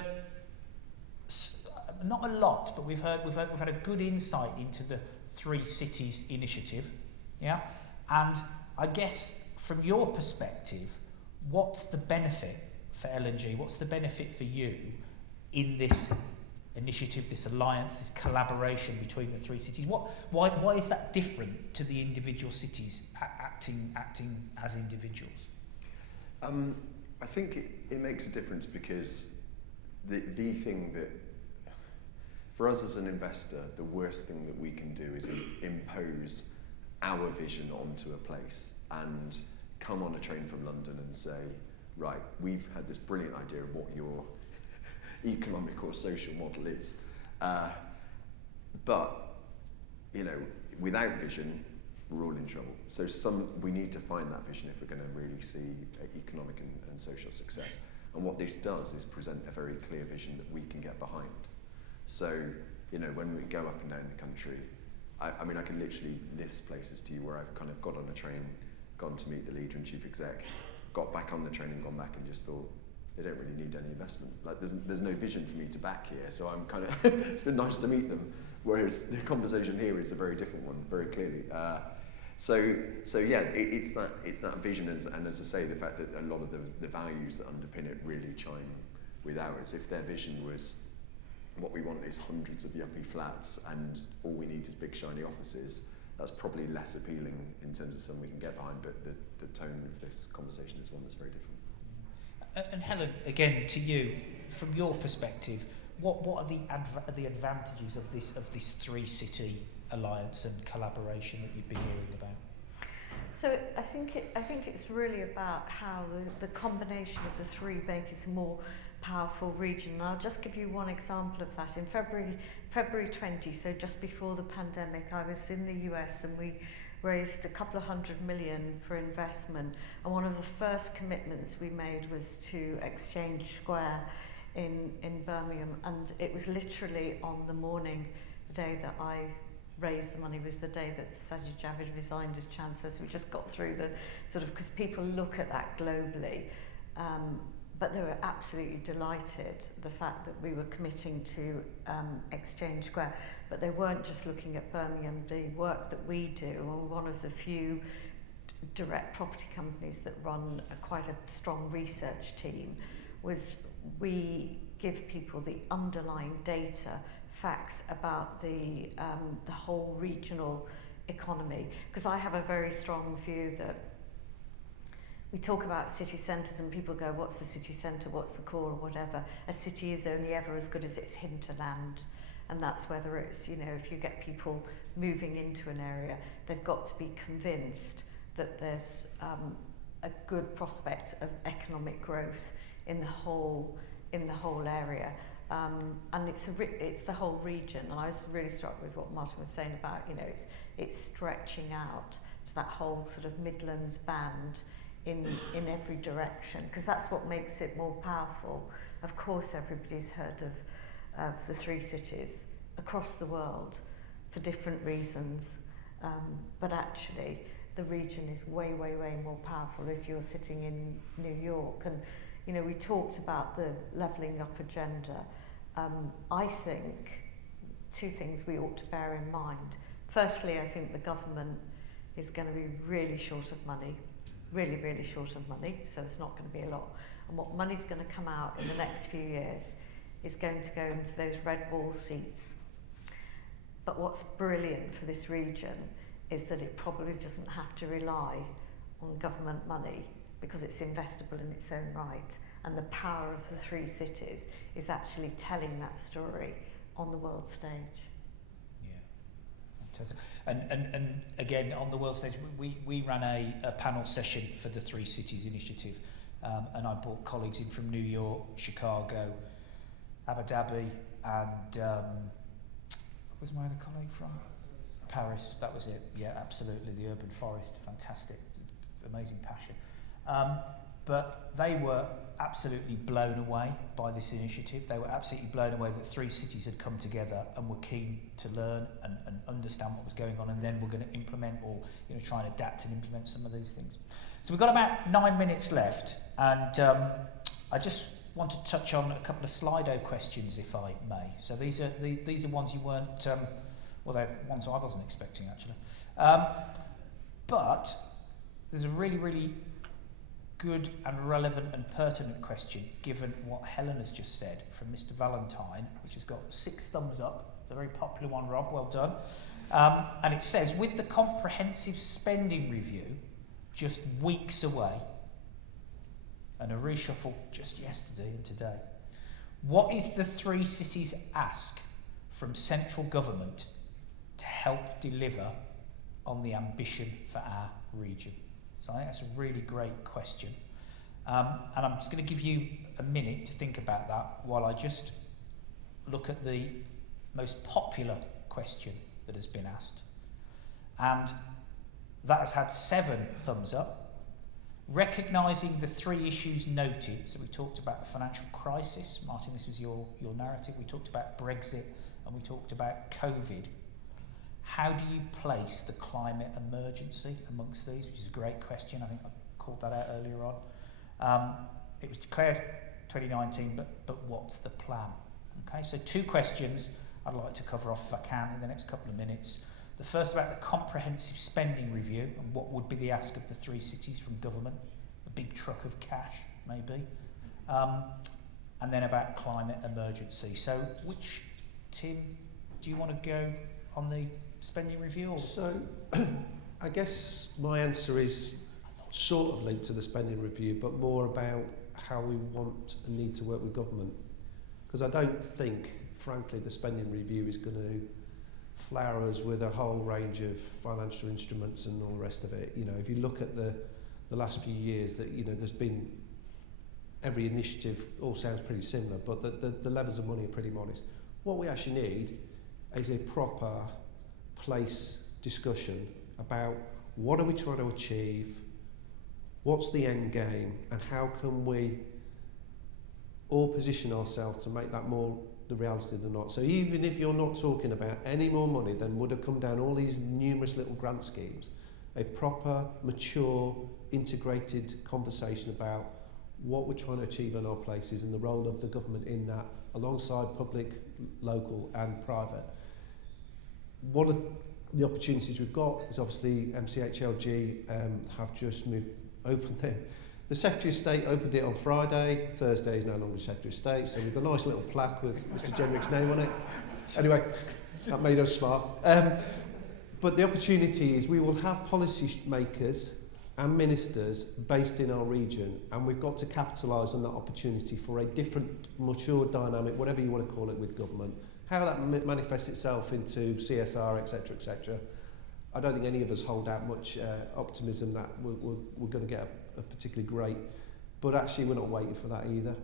not a lot, but we've had a good insight into the 3 Cities initiative, yeah, and I guess from your perspective, what's the benefit for L&G? What's the benefit for you in this initiative, this alliance, this collaboration between the 3 cities? Why is that different to the individual cities acting as individuals? I think it makes a difference because the thing that, for us as an investor, the worst thing that we can do is impose our vision onto a place and come on a train from London and say, right, we've had this brilliant idea of what your economic or social model is. But, you know, without vision, we're all in trouble. So we need to find that vision if we're going to really see economic and social success. And what this does is present a very clear vision that we can get behind. So, you know, when we go up and down the country, I mean, I can literally list places to you where I've kind of got on a train, gone to meet the leader and chief exec, got back on the train and gone back and just thought, they don't really need any investment. Like, there's no vision for me to back here, so I'm kind of, it's been nice to meet them. Whereas the conversation here is a very different one, very clearly. So yeah, it's that vision, and as I say, the fact that a lot of the values that underpin it really chime with ours. If their vision was, what we want is hundreds of yuppie flats and all we need is big shiny offices, that's probably less appealing in terms of something we can get behind, but the tone of this conversation is one that's very different. And Helen, again to you, from your perspective, what are the advantages of this 3 city alliance and collaboration that you've been hearing about? So I think it's really about how the combination of the 3 make it a more powerful region. And I'll just give you one example of that. In February 20, so just before the pandemic, I was in the US and we raised a couple of $100 million for investment. And one of the first commitments we made was to Exchange Square in Birmingham. And it was literally on the morning, the day that I raised the money was the day that Sajid Javid resigned as Chancellor. So we just got through the sort of, because people look at that globally. But they were absolutely delighted, the fact that we were committing to Exchange Square. But they weren't just looking at Birmingham. The work that we do, and we're one of the few direct property companies that run quite a strong research team, was we give people the underlying data, facts about the whole regional economy. Because I have a very strong view that we talk about city centres and people go, what's the city centre, what's the core, or whatever. A city is only ever as good as its hinterland. And that's whether it's, you know, if you get people moving into an area, they've got to be convinced that there's a good prospect of economic growth in the whole area. And it's the whole region. And I was really struck with what Martin was saying about, you know, it's stretching out to that whole sort of Midlands band in every direction, because that's what makes it more powerful. Of course, everybody's heard of the 3 cities across the world for different reasons, but actually the region is way, way, way more powerful if you're sitting in New York. And, you know, we talked about the levelling up agenda. I think 2 things we ought to bear in mind. Firstly, I think the government is going to be really short of money. Really, really short of money, so there's not going to be a lot. And what money's going to come out in the next few years is going to go into those red wall seats. But what's brilliant for this region is that it probably doesn't have to rely on government money because it's investable in its own right. And the power of the 3 cities is actually telling that story on the world stage. And again, on the world stage, we ran a panel session for the 3 Cities initiative, and I brought colleagues in from New York, Chicago, Abu Dhabi, and where's my other colleague from? Paris, that was it. Yeah, absolutely. The urban forest, fantastic, amazing passion. But they were absolutely blown away by this initiative. They were absolutely blown away that 3 cities had come together and were keen to learn and understand what was going on, and then we're going to implement or try and adapt and implement some of these things. So we've got about 9 minutes left, and I just want to touch on a couple of Slido questions, if I may. So these are ones you weren't, well, they're ones I wasn't expecting actually. But there's a really, really good and relevant and pertinent question, given what Helen has just said from Mr. Valentine, which has got 6 thumbs up. It's a very popular one, Rob, well done. And it says, with the comprehensive spending review just weeks away, and a reshuffle just yesterday and today, what is the 3 cities' ask from central government to help deliver on the ambition for our region? So I think that's a really great question. And I'm just going to give you a minute to think about that while I just look at the most popular question that has been asked. And that has had 7 thumbs up. Recognising the 3 issues noted, so we talked about the financial crisis, Martin, this was your narrative, we talked about Brexit, and we talked about COVID. How do you place the climate emergency amongst these, which is a great question. I think I called that out earlier on. It was declared 2019, but what's the plan? Okay, so 2 questions I'd like to cover off if I can in the next couple of minutes. The first about the comprehensive spending review and what would be the ask of the 3 cities from government, a big truck of cash maybe, and then about climate emergency. So which, Tim, do you want to go on the spending review? Or? So I guess my answer is sort of linked to the spending review, but more about how we want and need to work with government. Because I don't think, frankly, the spending review is going to flower us with a whole range of financial instruments and all the rest of it. If you look at the last few years, that there's been every initiative all sounds pretty similar, but the levels of money are pretty modest. What we actually need is a proper place discussion about what are we trying to achieve, what's the end game, and how can we all position ourselves to make that more the reality than not. So even if you're not talking about any more money than would have come down all these numerous little grant schemes, a proper, mature, integrated conversation about what we're trying to achieve in our places and the role of the government in that, alongside public, local and private. One of the opportunities we've got is obviously MCHLG have just opened them. The Secretary of State opened it on Friday. Thursday is no longer Secretary of State, so we've got a nice little plaque with Mr. Jenrick's name on it. Anyway, that made us smart. But the opportunity is we will have policy makers and ministers based in our region, and we've got to capitalise on that opportunity for a different, mature dynamic, whatever you want to call it, with government. How that manifests itself into CSR, etc., I don't think any of us hold out much optimism that we're going to get a particularly great, but actually we're not waiting for that either.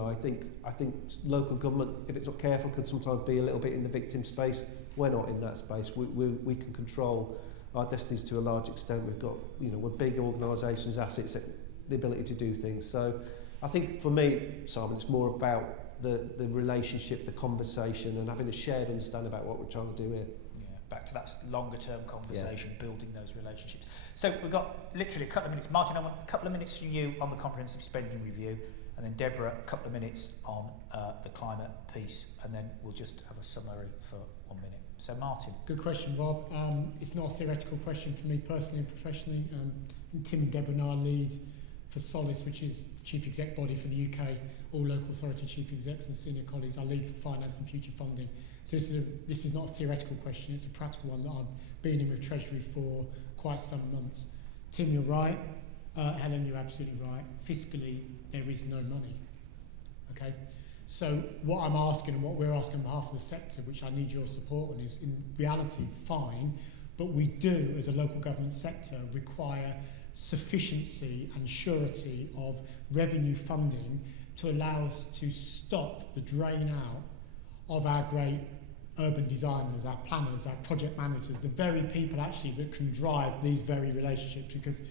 I think local government, if it's not careful, could sometimes be a little bit in the victim space. We're not in that space. We can control our destinies to a large extent. We've got, we're big organisations, assets, the ability to do things. So I think for me, Simon, it's more about the relationship, the conversation, and having a shared understanding about what we're trying to do here. Back to that longer term conversation, building those relationships. So we've got literally a couple of minutes. Martin, I want a couple of minutes from you on the comprehensive spending review, and then Deborah, a couple of minutes on the climate piece, and then we'll just have a summary for 1 minute. So Martin. Good question, Rob. It's not a theoretical question for me personally and professionally. And Tim and Deborah and I lead for Solace, which is the chief exec body for the UK, all local authority chief execs and senior colleagues. I lead for finance and future funding. So this is not a theoretical question, it's a practical one that I've been in with Treasury for quite some months. Tim, you're right. Helen, you're absolutely right. Fiscally, there is no money. Okay? So what I'm asking and what we're asking on behalf of the sector, which I need your support on, is in reality fine, but we do, as a local government sector, require sufficiency and surety of revenue funding to allow us to stop the drain out of our great urban designers, our planners, our project managers, the very people actually that can drive these very relationships, because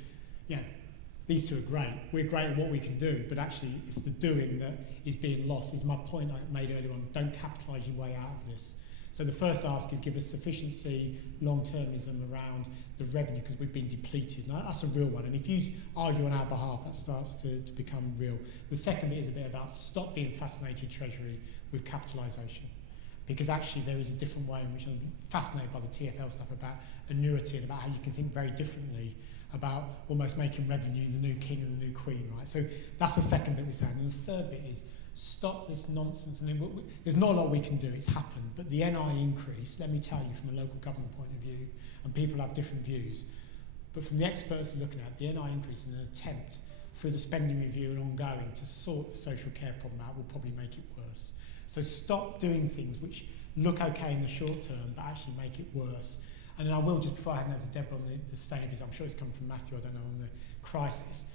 these two are great. We're great at what we can do, but actually it's the doing that is being lost. Is my point I made earlier on. Don't capitalise your way out of this. So the first ask is give us sufficiency, long-termism around the revenue, because we've been depleted. Now, that's a real one. And if you argue on our behalf, that starts to become real. The second bit is a bit about stop being fascinated, Treasury, with capitalisation. Because actually there is a different way in which I was fascinated by the TfL stuff about annuity and about how you can think very differently about almost making revenue the new king and the new queen, right? So that's the second bit we're saying. And the third bit is stop this nonsense. I mean, there's not a lot we can do, it's happened, but the NI increase, let me tell you from a local government point of view, and people have different views, but from the experts looking at it, the NI increase in an attempt through the spending review and ongoing to sort the social care problem out will probably make it worse. So stop doing things which look okay in the short term, but actually make it worse. And then I will, just before I hand over to Deborah on the sustainability, I'm sure it's come from Matthew, I don't know, on the crisis.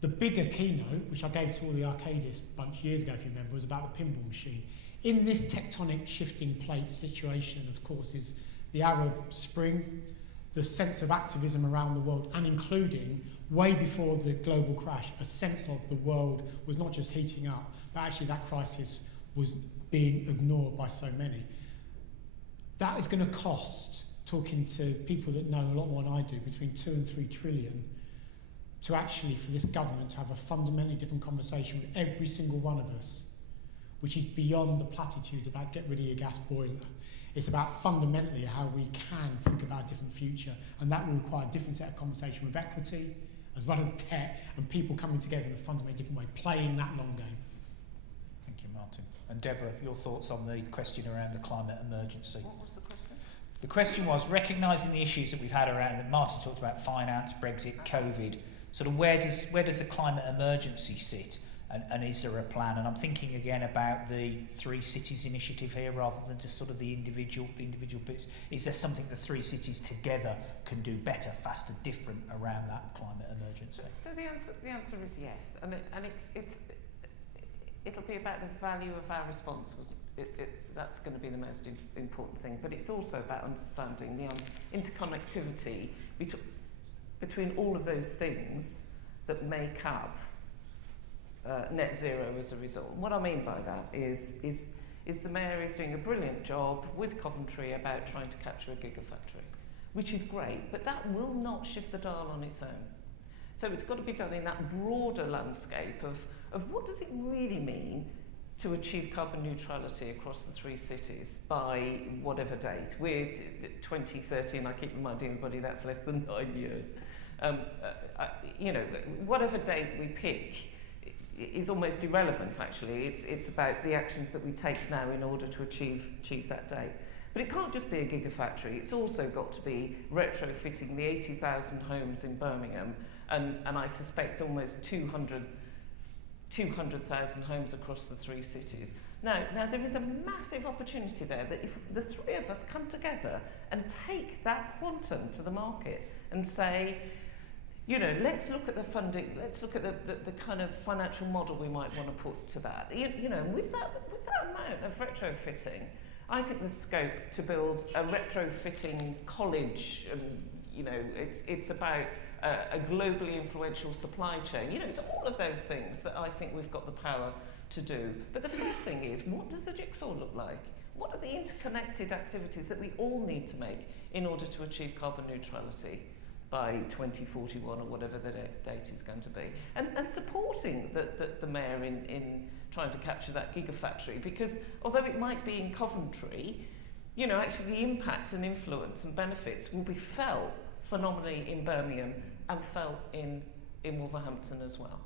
The bigger keynote, which I gave to all the Arcadis bunch years ago, if you remember, was about the pinball machine. In this tectonic shifting plate situation, of course, is the Arab Spring, the sense of activism around the world, and including, way before the global crash, a sense of the world was not just heating up, but actually that crisis was being ignored by so many. That is going to cost, talking to people that know a lot more than I do, between 2 and 3 trillion, to actually, for this government to have a fundamentally different conversation with every single one of us, which is beyond the platitudes about get rid of your gas boiler. It's about fundamentally how we can think about a different future, and that will require a different set of conversation with equity, as well as debt, and people coming together in a fundamentally different way, playing that long game. Thank you, Martin. And Deborah, your thoughts on the question around the climate emergency? What was the question? The question was, recognising the issues that we've had around, that Martin talked about, finance, Brexit, COVID, sort of where does a climate emergency sit, and is there a plan? And I'm thinking again about the 3 cities initiative here, rather than just sort of the individual bits. Is there something the 3 cities together can do better, faster, different around that climate emergency? So the answer is yes, and it'll be about the value of our response. That's going to be the most important thing, but it's also about understanding the interconnectivity between all of those things that make up net zero as a result. And what I mean by that is the Mayor is doing a brilliant job with Coventry about trying to capture a gigafactory, which is great, but that will not shift the dial on its own. So it's got to be done in that broader landscape of what does it really mean to achieve carbon neutrality across the 3 cities by whatever date. We're 2030, and I keep reminding everybody that's less than 9 years. Whatever date we pick is almost irrelevant, actually. It's about the actions that we take now in order to achieve that date. But it can't just be a gigafactory. It's also got to be retrofitting the 80,000 homes in Birmingham, and I suspect almost 200,000 homes across the 3 cities. Now there is a massive opportunity there that if the 3 of us come together and take that quantum to the market and say, let's look at the funding, let's look at the kind of financial model we might want to put to that. With that amount of retrofitting, I think there's scope to build a retrofitting college. It's about a globally influential supply chain. It's all of those things that I think we've got the power to do. But the first thing is, what does the jigsaw look like? What are the interconnected activities that we all need to make in order to achieve carbon neutrality by 2041 or whatever the date is going to be? And supporting the Mayor in trying to capture that gigafactory, because although it might be in Coventry, actually the impact and influence and benefits will be felt phenomenally in Birmingham and felt in Wolverhampton as well.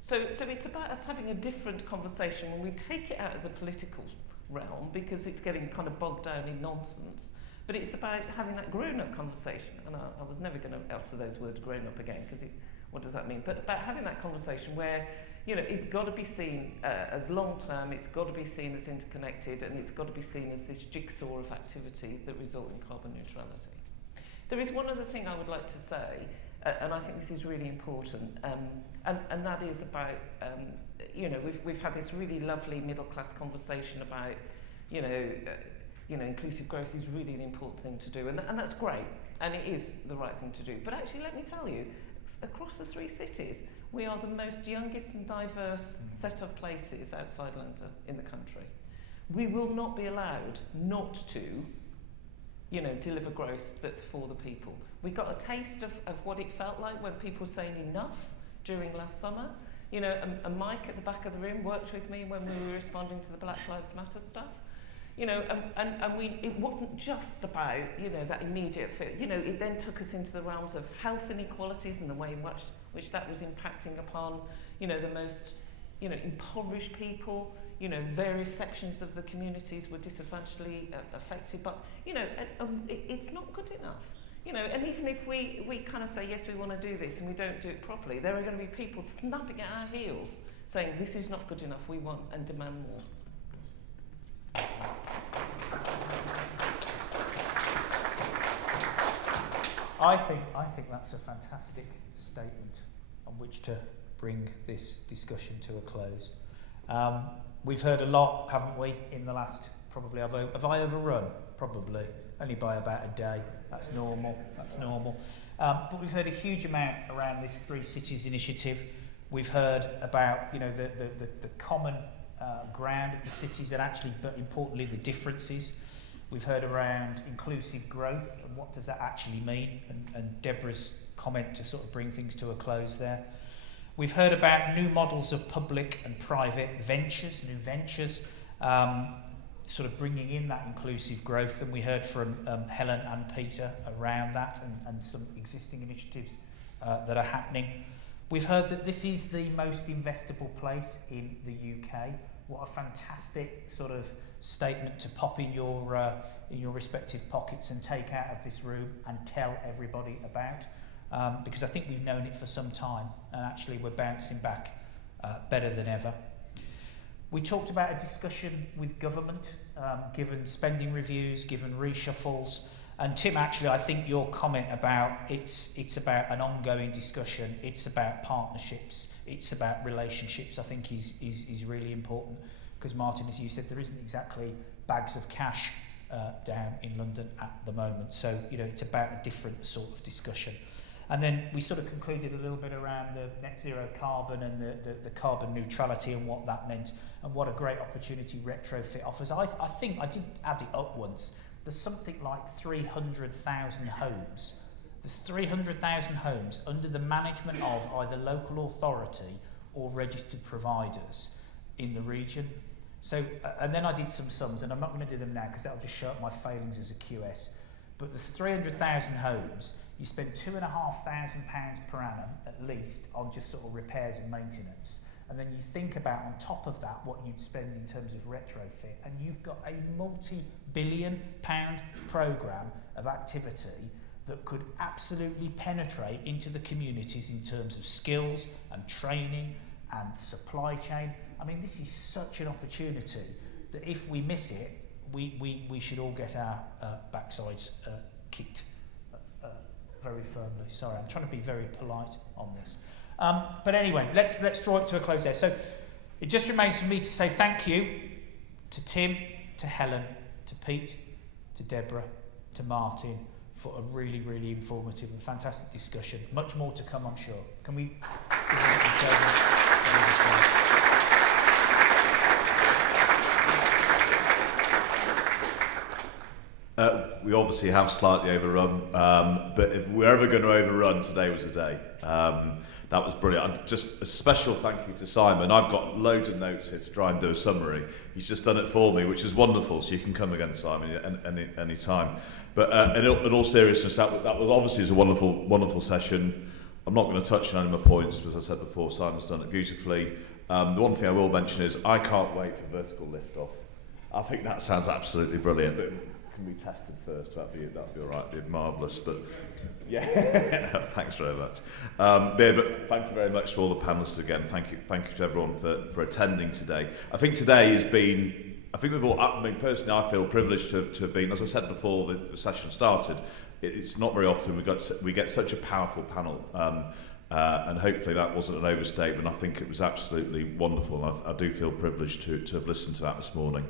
So it's about us having a different conversation when we take it out of the political realm, because it's getting kind of bogged down in nonsense. But it's about having that grown-up conversation, and I was never going to utter those words grown-up again, because what does that mean? But about having that conversation where, it's got to be seen as long-term, it's got to be seen as interconnected, and it's got to be seen as this jigsaw of activity that result in carbon neutrality. There is one other thing I would like to say, and I think this is really important, and that is about, we've had this really lovely middle-class conversation about, you know, inclusive growth is really the important thing to do, and that's great, and it is the right thing to do. But actually, let me tell you, across the 3 cities, we are the most youngest and diverse set of places outside London in the country. We will not be allowed not to, you know, deliver growth that's for the people. We got a taste of what it felt like when people were saying enough during last summer. You know, and Mike at the back of the room worked with me when we were responding to the Black Lives Matter stuff. You know, it wasn't just about, you know, that immediate fit. You know, it then took us into the realms of health inequalities and the way in which that was impacting upon, you know, the most, you know, impoverished people. You know, various sections of the communities were disadvantagedly affected. But, you know, it's not good enough. You know, and even if we kind of say, yes, we want to do this, and we don't do it properly, there are going to be people snapping at our heels saying, this is not good enough, we want and demand more. I think that's a fantastic statement on which to bring this discussion to a close. We've heard a lot, haven't we, in the last, probably, have I overrun? Probably, only by about a day. That's normal. But we've heard a huge amount around this 3 Cities initiative. We've heard about, you know, the common ground of the cities, and actually, but importantly, the differences. We've heard around inclusive growth and what does that actually mean, and Deborah's comment to sort of bring things to a close there. We've heard about new models of public and private ventures, new ventures, sort of bringing in that inclusive growth, and we heard from Helen and Peter around that, and some existing initiatives that are happening. We've heard that this is the most investable place in the UK. What a fantastic sort of statement to pop in your respective pockets and take out of this room and tell everybody about, because I think we've known it for some time, and actually we're bouncing back better than ever. We talked about a discussion with government, given spending reviews, given reshuffles, and Tim, actually, I think your comment about it's about an ongoing discussion, it's about partnerships, it's about relationships, I think is really important, because Martin, as you said, there isn't exactly bags of cash down in London at the moment, so you know it's about a different sort of discussion. And then we sort of concluded a little bit around the net zero carbon and the carbon neutrality and what that meant, and what a great opportunity retrofit offers. I think I did add it up once. There's something like 300,000 homes. There's 300,000 homes under the management of either local authority or registered providers in the region. So, and then I did some sums, and I'm not going to do them now because that'll just show up my failings as a QS. But there's 300,000 homes. You spend £2,500 per annum at least on just sort of repairs and maintenance. And then you think about on top of that what you'd spend in terms of retrofit, and you've got a multi-billion-pound programme of activity that could absolutely penetrate into the communities in terms of skills and training and supply chain. I mean, this is such an opportunity that if we miss it, we should all get our backsides kicked very firmly. Sorry, I'm trying to be very polite on this. But anyway, let's draw it to a close there. So it just remains for me to say thank you to Tim, to Helen, to Pete, to Deborah, to Martin for a really, really informative and fantastic discussion. Much more to come, I'm sure. Can we give a little show them? We obviously have slightly overrun, but if we're ever going to overrun, today was the day. That was brilliant. And just a special thank you to Simon. I've got loads of notes here to try and do a summary. He's just done it for me, which is wonderful, so you can come again, Simon, any time. But in all seriousness, that was obviously a wonderful session. I'm not going to touch on any of my points, as I said before, Simon's done it beautifully. The one thing I will mention is I can't wait for vertical lift-off. I think that sounds absolutely brilliant. But can be tested first? That'd be all right. It'd be marvellous. But yeah, thanks very much. But thank you very much to all the panelists again. Thank you to everyone for attending today. I think today has been. I think we've all. I mean, personally, I feel privileged to have been. As I said before the session started, it's not very often we get such a powerful panel. And hopefully that wasn't an overstatement. I think it was absolutely wonderful. I do feel privileged to have listened to that this morning.